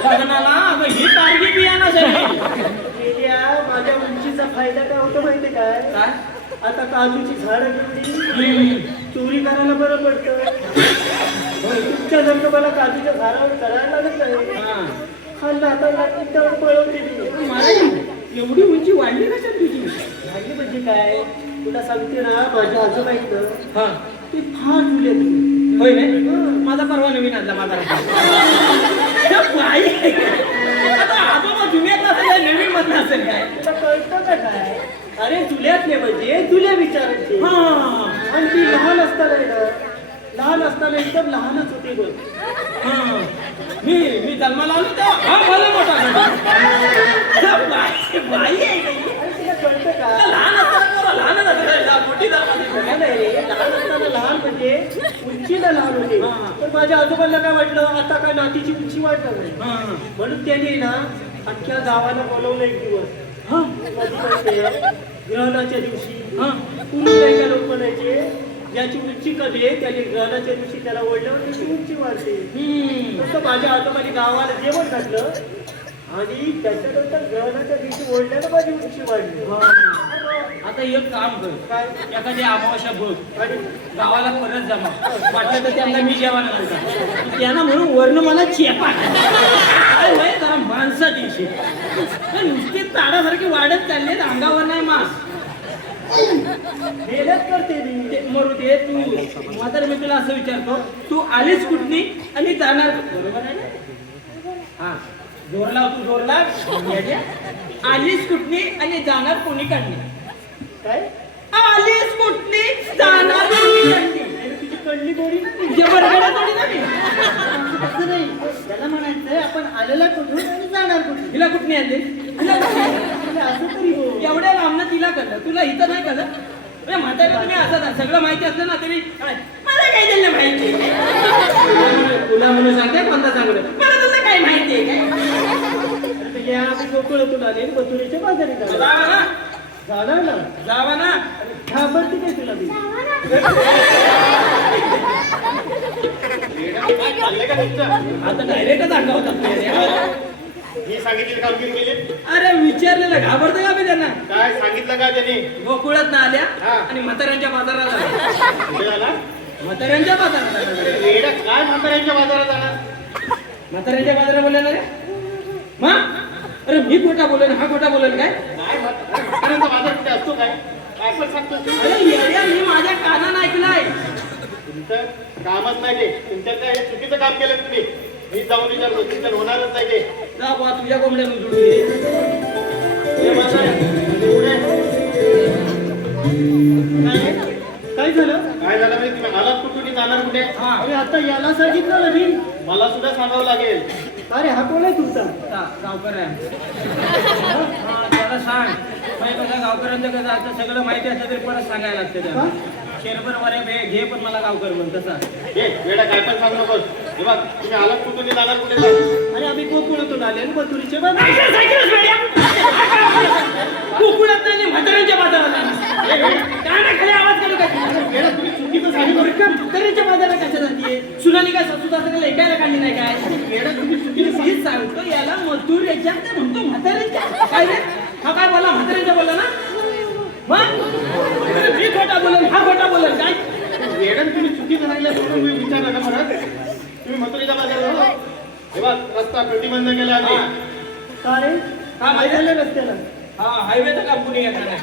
लग्नाला? अगं ही टार्गी बियाणा सगळी गेल्या माझ्या उंचीचा फायदा काय होतो माहिती काय? काय आता काजूची झाडं घेतली चोरी करायला बरं पडतं. तुमच्या जर मला काजूच्या झाडावर करायला लागत नाही, हा. खाल्लं हाताला तर पळवते मी. मला एवढी उंची वाढली कशा तुझी? झाली म्हणजे काय, तुला सांगते ना, माझ्या आजोबा इथं हा ते फार जुले होय नाही माझा परवा नवीन आणला माझा बाई आता आजोबा जुन्यातला असेल नवीन मधला असेल काय तुला कळतं का काय? अरे जुल्यातले म्हणजे जुल्या विचारांचे. हा आणि ती लहान असताना आहे ना, लहान असताना एकदम लहानच होती बघ. हा. मी जन्माला आलो तेव्हा हा मला मोठा झाला. बाई आहे का ही? आणि तुला कळतं का? लहान असताना पोरं लहानच असतात. मोठी लहान आहे, लहान असताना लहान म्हणजे उंचीला लहान होते. हा. पण माझ्या आजोबांना काय वाटलं, आता काय नातीची उंची वाढणार नाही, म्हणून त्यांनी ना अख्ख्या गावाला बोलवलं एक दिवस. कधी माहितीये? ग्रहणाच्या दिवशी पूर्वी काही काय लोक म्हणायचे, ज्याची उंची कमी आहे त्याने ग्रहणाच्या दिवशी त्याला ओढल्यावर त्याची उंची वाढते. तसं माझ्या आजोबांनी गावाला जेवण घातलं आणि त्याच्यानंतर ग्रहणाच्या दिवशी ओढल्यानं माझी उंची वाढली. आता एक काम कर काय? एखादी अमावस्या बघ आणि गावाला परत जमा वाटलं तर त्यांना मी जेवण घालतो त्यांना म्हणून वर्ण मला चेपा काय होय जरा माणसा दिवशी नुसती ताडासारखी वाढत चालले अंगावर नाही मास मेहनत करते मी. ते मरू दे तू म्हातार मी तुला असं विचारतो तू आलीस कुठली आणि जाणार बरोबर आहे ना हा जोर लाव तू जोर लाव येड्या. आलीस कुठली आणि जाणार कोणी काढली काय? आलीस कुठली जाणार कोणी काढली आणि तुझी कळली गोडी जबरगडा थोडी नाही असं नाही, त्याला म्हणायचंय आपण आलेला कुठून आणि जाणार कुठून. तिला कुठली आणली तिला कुठली आणली? म्हणजे असं तरी हो. एवढ्या लांबनं तिला कळलं तुला इथं नाही कळलं अरे म्हातारा तुम्ही असं सगळं माहिती असलं ना तरी काय, मला काय दिलं माहिती तुला म्हणून सांगते कोणता सांगलं मला तुला काय माहिती आहे काय या आम्ही गोकुळातून आले मथुरेच्या बाजारी जाणार. जावा ना जाणार ना, जावा ना घाबरते काय तुला मी? आता डायरेक्टच अंगावतात मी सांगितलेली कामगिरी केली. अरे विचारलेलं घाबरतं का मी त्यांना काय सांगितलं का त्यांनी? गोकुळात ना आल्या हा. आणि म्हाताऱ्यांच्या बाजारात आल्या कुठे झाला? म्हाताऱ्यांच्या बाजारात आल्या. रेडा काय म्हाताऱ्यांच्या बाजारात जाणार? म्हाताऱ्यांच्या बाजारात बोलले ना रे मग अरे मी खोटा बोलेन हा खोटा बोलेन काय काय म्हाताऱ्यांचा बाजार कुठे असतो काय? काय पण सांगतो तू? अरे येड्या मी माझ्या कानानं ऐकलंय तुमचं कामच नाही ते. तुमच्यात काय हे चुकीचं काम केलं तुम्ही. मी जाऊन विचारतो तुमच्यात होणारच नाही ते. जा बुवा तुझ्या कोंबड्यानं जुडू ये. हे म्हातारे, एवढे काय झालं? काय झालं म्हणजे तुम्ही आलात कुठून जाणार कुठे? हा अरे आता याला सांगितलं ना मी. मला सुद्धा सांगावं लागेल. अरे हा कोण आहे तुमचा? गावकर आहे हा त्याला सांग म्हणजे कसं गावकऱ्यांचं कसं असतं सगळं माहिती असतं तरी परत सांगायला लागतं हा? त्याला शेरभर वरे घे पण मला गावकर म्हण तसा हे वेडा काय पण सांगू नकोस. हे बघ तुम्ही आलात कुठून जाणार कुठे जा. अरे आम्ही गोकुळातून आले आणि मथुरेच्या बाजारी. कुकुळात नाही म्हाताऱ्यांच्या बाजारात खाली आवाज करू का वेडा तुम्ही चुकीचं सांगितलं. म्हाताऱ्यांच्या बाजारात कशा जातीये सुनाली काय सासू सासऱ्याला ऐकायला काढली नाही काय वेडा तुम्ही चुकीचं मी सांगतो याला मथुरेच्या ते म्हणतो म्हाताऱ्यांच्या काय रे हा काय बोला म्हाताऱ्यांच्या बोला ना मग मी खोटा बोलेन हा खोटा बोलेन काय वेडन तुम्ही चुकीचं सांगितलं म्हणून मी विचारलं ना परत. तुम्ही मथुरेच्या बाजारात आला. हे बघ रस्ता प्रतिबंध केला आम्ही. का रे? हा काय झालं रस्त्याला? हा हायवेचं काम कुणी घेतलं नाही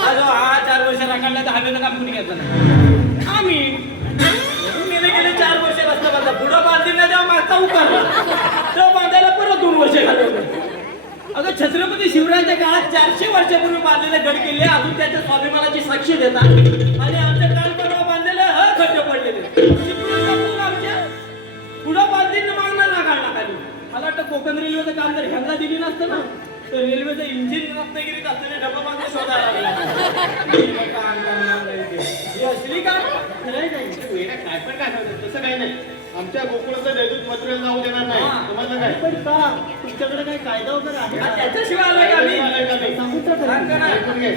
हा जो हा 4 वर्ष राखडला तर हायवेचं काम कुणी घेतलं नाही आम्ही गेले 4 वर्ष रस्ता बांधला पुढं बांधलेला जेव्हा मागचा उकारला तेव्हा बांधायला परत 2 वर्ष घालवलं अगं छत्रपती शिवरायांच्या काळात 400 वर्षापूर्वी बांधलेले गड किल्ले अजून त्याच्या स्वाभिमानाची साक्षी देतात आणि आमच्या काल परवा बांधलेले खड्डे पडलेले आमच्या पुढं बांधली मागणार ना काढला खाली मला वाटतं कोकण रेल्वेचं काम जर ह्यांना दिली नसतं ना तर रेल्वेचं इंजिन रत्नागिरीत असलेले डबा मागं शोधायला लागला. काम करणार नाही ते. ही असली का खरंय नाही वेड्या काय पण काय सांगतात, तसं काही नाही. आमच्या गोकुळाचं देदूत मथुरेला जाऊ देणार नाही. हा. समजलं काय? पण का तुमच्याकडे काही कायदा वगैरे आहे हा, का? त्याच्याशिवाय आलोय का मी? आलंय का नाही? सांगू तर सांग का खरं. ना? ऐकून घे.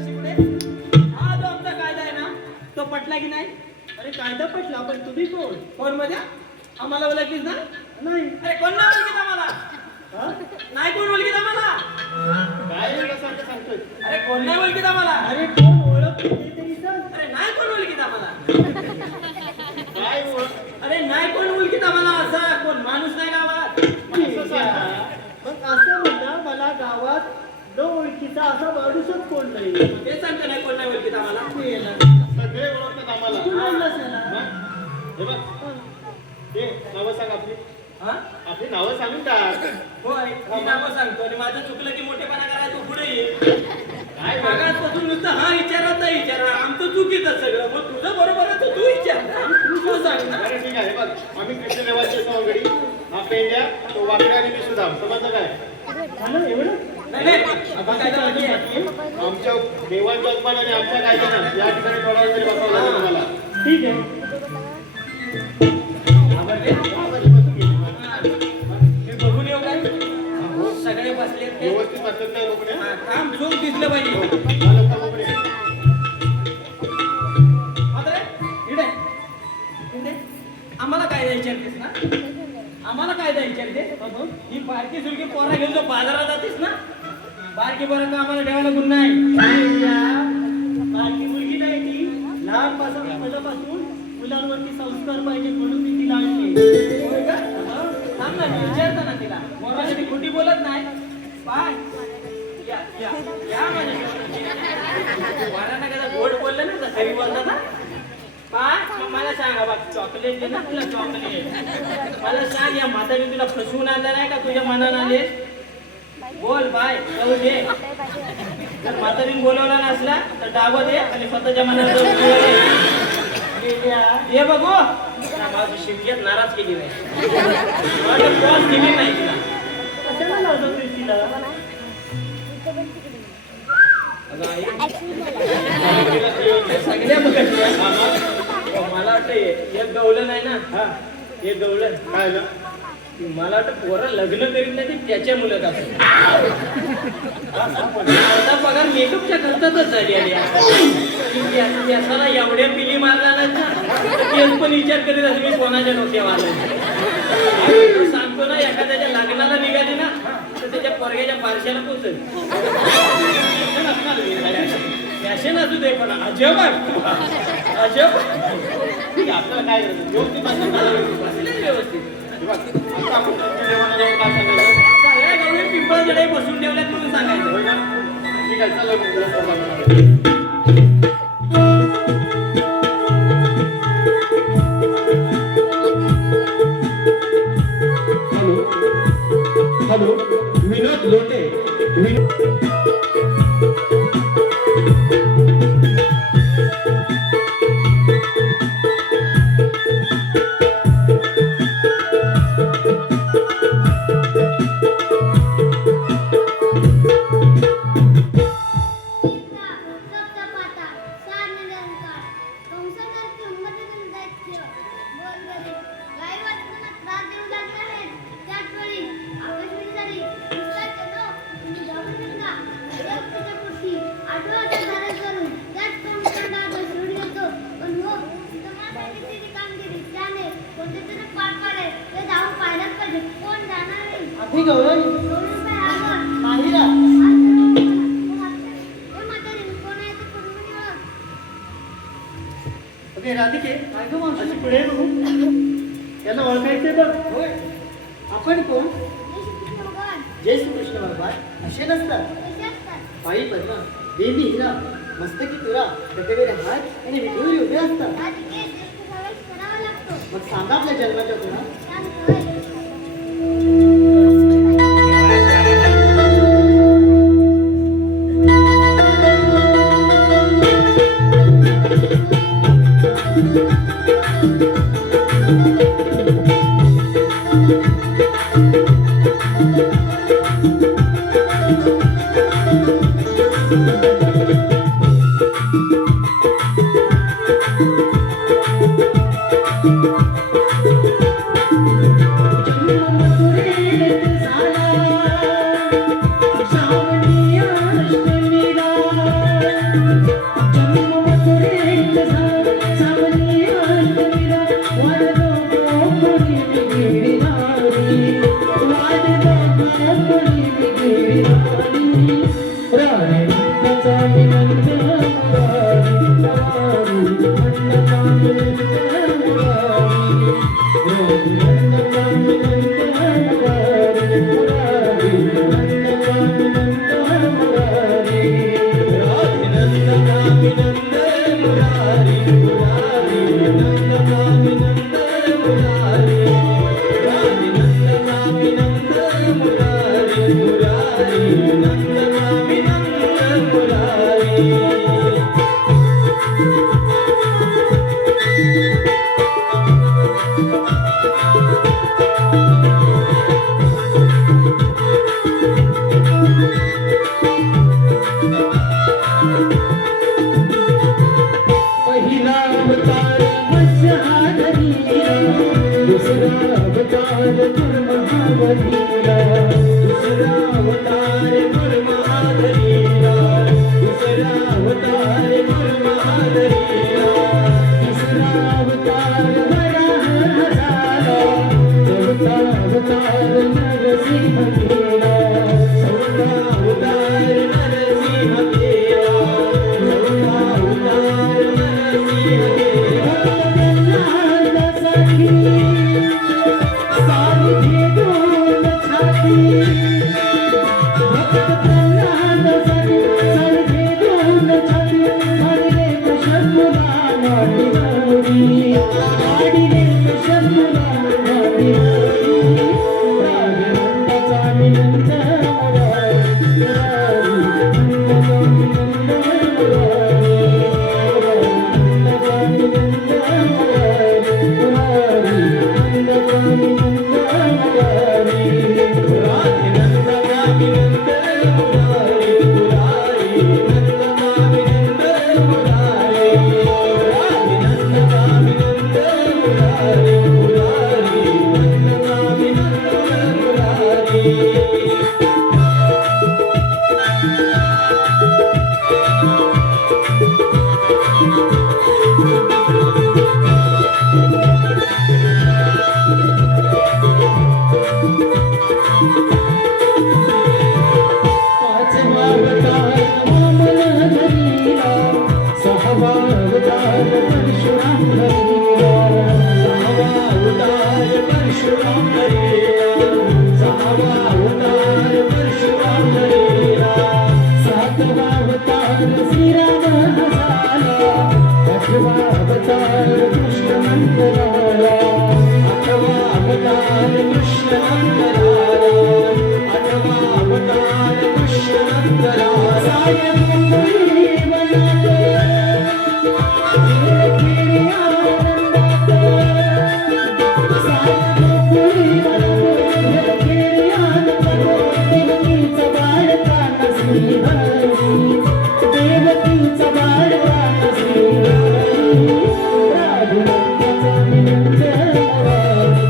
हा जो आमचा कायदा आहे ना तो पटला की नाही? अरे कायदा पटला पण तुम्ही कोण? कोण मध्ये आम्हाला ओळखलीस ना? नाही अरे कोण नाही ओळखीत आम्हाला? हा? नाही कोण ओळखीत आम्हाला? काय वेड्यासारखं सांगतोय? अरे कोण नाही ओळखीत आम्हाला? अरे कोण ओळख तरी सांग. अरे नाही कोण ओळखीत आम्हाला? काय ओळख? अरे नाही कोण ओळखीत आम्हाला असा कोण माणूस नाही गावात? असं सांग. मग असं म्हणा मला गावात न ओळखीचा असा माणूसच कोण नाही. ते सांगतो नाही कोण नाही ओळखीत आम्हाला? सगळे ओळखतात आम्हाला. तू म्हणलास ना. मग? हे बघ, ते नावं सांग आपली. हा? आपली नावं सांगून टाक. होय मी नावं सांगतो आणि माझं चुकलं की मोठेपणा करायला तू पुढे ये. काय वेड्या? मागासपासून नुसतं हा विचारात नाही विचारा आमचं चुकीचं सगळं मग तुझं बरोबर आहे तर तू विचार तू सांग ना. बरं ठीक आहे, हे बघ, आम्ही कृष्णदेवाची सवंगडी, हा पेंड्या, तो वाकड्या आणि मी सुद्धा. समजलं काय? झालं एवढं? नाही नाही आता काय बाकी आहे? आमच्या देवांच्या जगमान आणि आमच्या कायद्यानं या ठिकाणी थोडा वेळ तरी बसावं लागेल तुम्हाला. ठीक आहे. आवडले? मी बघून येऊ काय सगळे बसले व्यवस्थित वाटतात काय लोकने? काम चोख दिसलं पाहिजे झालं का लोकने? आता रे, इकडे. इकडे. आम्हाला काय विचारतेस ना आम्हाला काय विचारते ही बारकी सुरकी पोरा घेऊन जो बाजारात जातेस ना बारकी पोरा का आम्हाला ठेवायला गुण नाही बारकी मुलगी नाही ती लहानपासून मुलांवरती संस्कार पाहिजे म्हणून मी तिला आणली. होय का? सांग ना मी विचारतो ना तिला पोरासाठी खोटी बोलत नाही पाय या या या माझ्या वाराना कदा गोड बोललं ना तर खरी बोलतात ना पाय मग मला सांगा बघ चॉकलेट दे ना तुला चॉकलेट मला सांग या म्हातारी तुला फसवून आणलं नाही का तुझ्या मनानं आले बोल बाय जाऊ दे जर म्हातारीने बोलवला नसला तर डाबं दे आणि स्वतःच्या मनाला जाऊन पिवळं दे. ये बघू माझी शिमक्यात नाराज केली नाही क्रॉस दिली नाही तिला कशाला लावतो तिला? अगं आई, सगळ्या बघितल्या. मला वाटतं एक गवलं नाही ना हा, एक गवलं काय झालं? मला वाटतं पोरं लग्न करीत नाही ते त्याच्या मुलं असेल. अर्धा पगार मेकअपच्या खर्चातच झाली आली त्याला एवढ्या पिली मारला ना तेच पण विचार करीत असे मी कोणाच्या डोक्यावर आलो. सांगतो ना एखाद्याच्या लग्नाला निघाली ना तर त्याच्या पोरग्याच्या पारशाला पोचेल. फॅशन असू दे पण अजब अजब आपल्याला काय करायचं व्यवस्थित बसले व्यवस्थित. आता आपण जेवणाला काय सांगायचं सगळ्या गवळी पिंपळकडे बसून ठेवल्यात म्हणून सांगायचं. होय ना? ठीक आहे चला मग जरा स्वयंपाक करूया. हॅलो विनोद लोटे सप्तपाता सार निरंकार कंसासारखे उन्मत्तेतून दैत्य बोलबरे गाई वाचताना त्रास देऊ लागले आहेत. त्याच वेळी आकाशवाणी झाली पुस्तकाचे नाव तुम्ही घाबरू नका. देवतेच्या पोटी आठवड्यात धारण करून त्याच कंसाला घसरून येतो. पण हो समाजाची ती कामगिरी त्याने कोणते तरी पार पाडे ते जाऊन पाहायलाच पाहिजे. कोण जाणार नाही. अभि गौरव गौरव काय आलं? माहिरा अगे राधिके काय गं मावशी पुढे बघू याला ओळखायचंय बघ. होय आपण कोण जय श्री कृष्ण भगवान असे नसतात. पायी पद्मा देवी हिरा मस्तकी तुरा डोक्यावर हात आणि विठुरी उभे असतात. मग सांगा आपल्या जन्माच्या गुणा. अवतार श्रीराम झाला, आठवा अवतार कृष्ण नंदलाला, आठवा अवतार कृष्ण नंदलाला, आठवा अवतार कृष्ण नंदलाला. सायं मुंबई वनात खेळी आनंदात, सायं मुंबई वनात खेळी आनंदात, देवकीचा बाळका श्रीहरी, देवकीचा बाळका श्रीहरी, राघुनंदाचा विनंद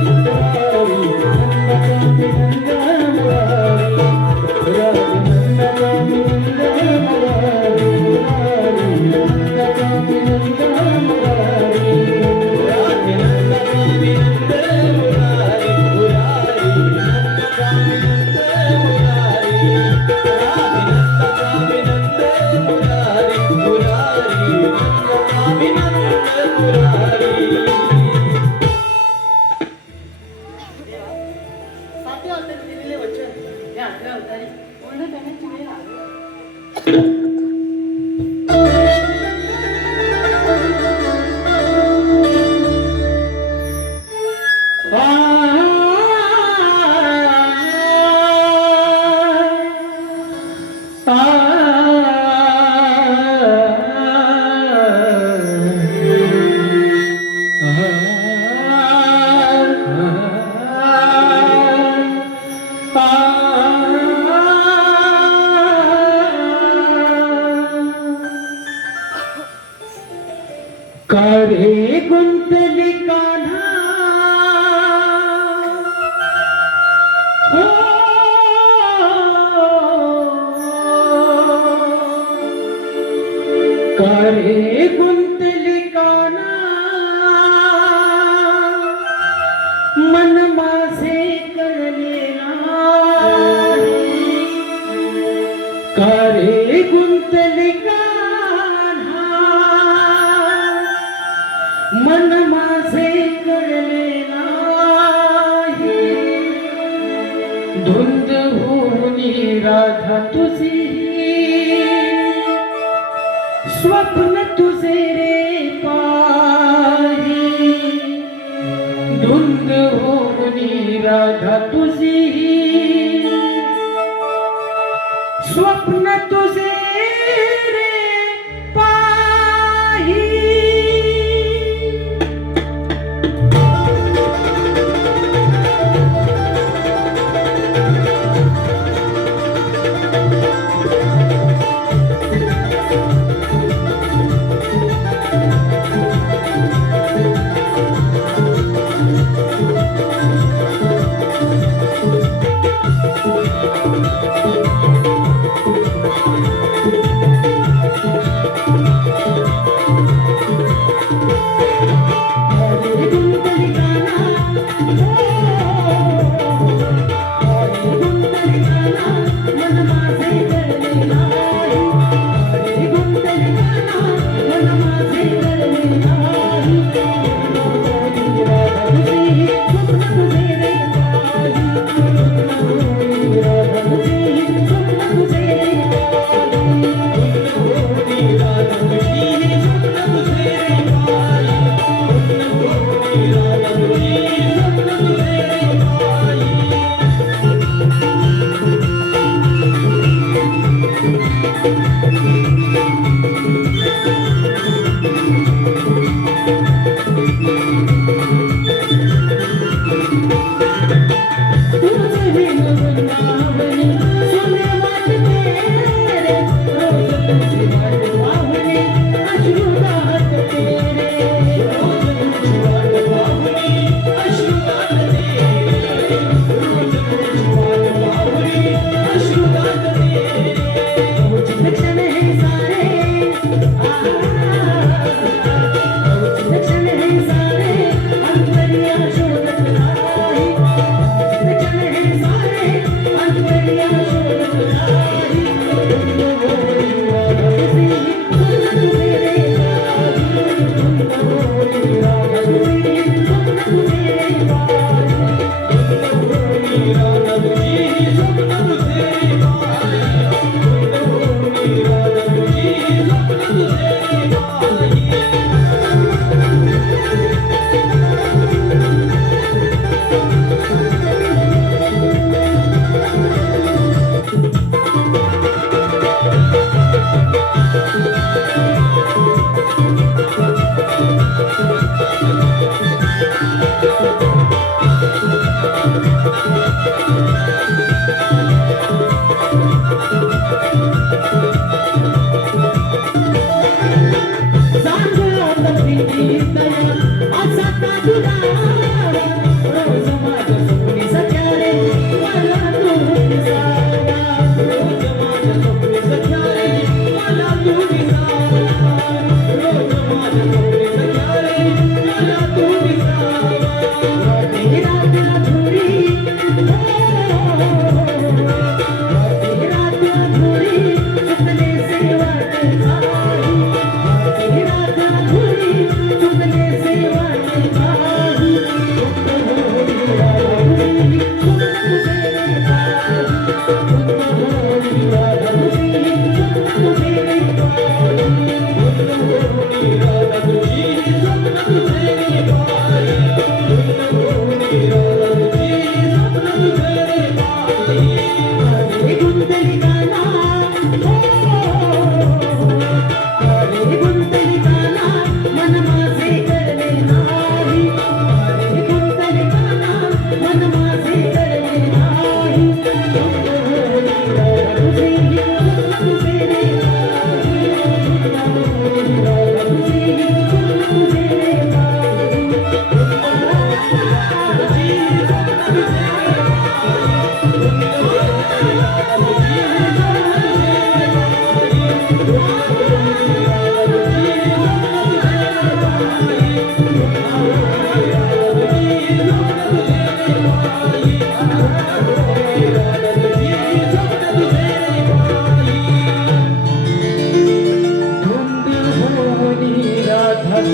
मुरारी, राघुनंदाचा विनंद मुरारी, राघुनंदाचा विनंद मुरारी, राघुनंदाचा विनंद मुरारी, राघुनंदाचा विनंद मुरारी, मुरारी नंदाचा विनंद मुरारी, राघुनंदाचा विनंद मुरारी, मुरारी नंदाचा विनंद मुरारी. सातव्या अवतारी दिलेले वचन या 11व्या अवतारी पूर्ण करण्याची वेळ आली. कारे गुंतली कान्हा, हो कारे गुंतली कान्हा, मन माझे कळले नाही, कारे गुंतली कान्हा, मन माझे कळले नाही, धुंद होऊनी राधा तुझी, स्वप्न तुझे रे पाही, धुंद होऊनी राधा तुझी, स्वप्न तुझे रे पाही. लक्षण है सारे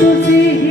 तुझी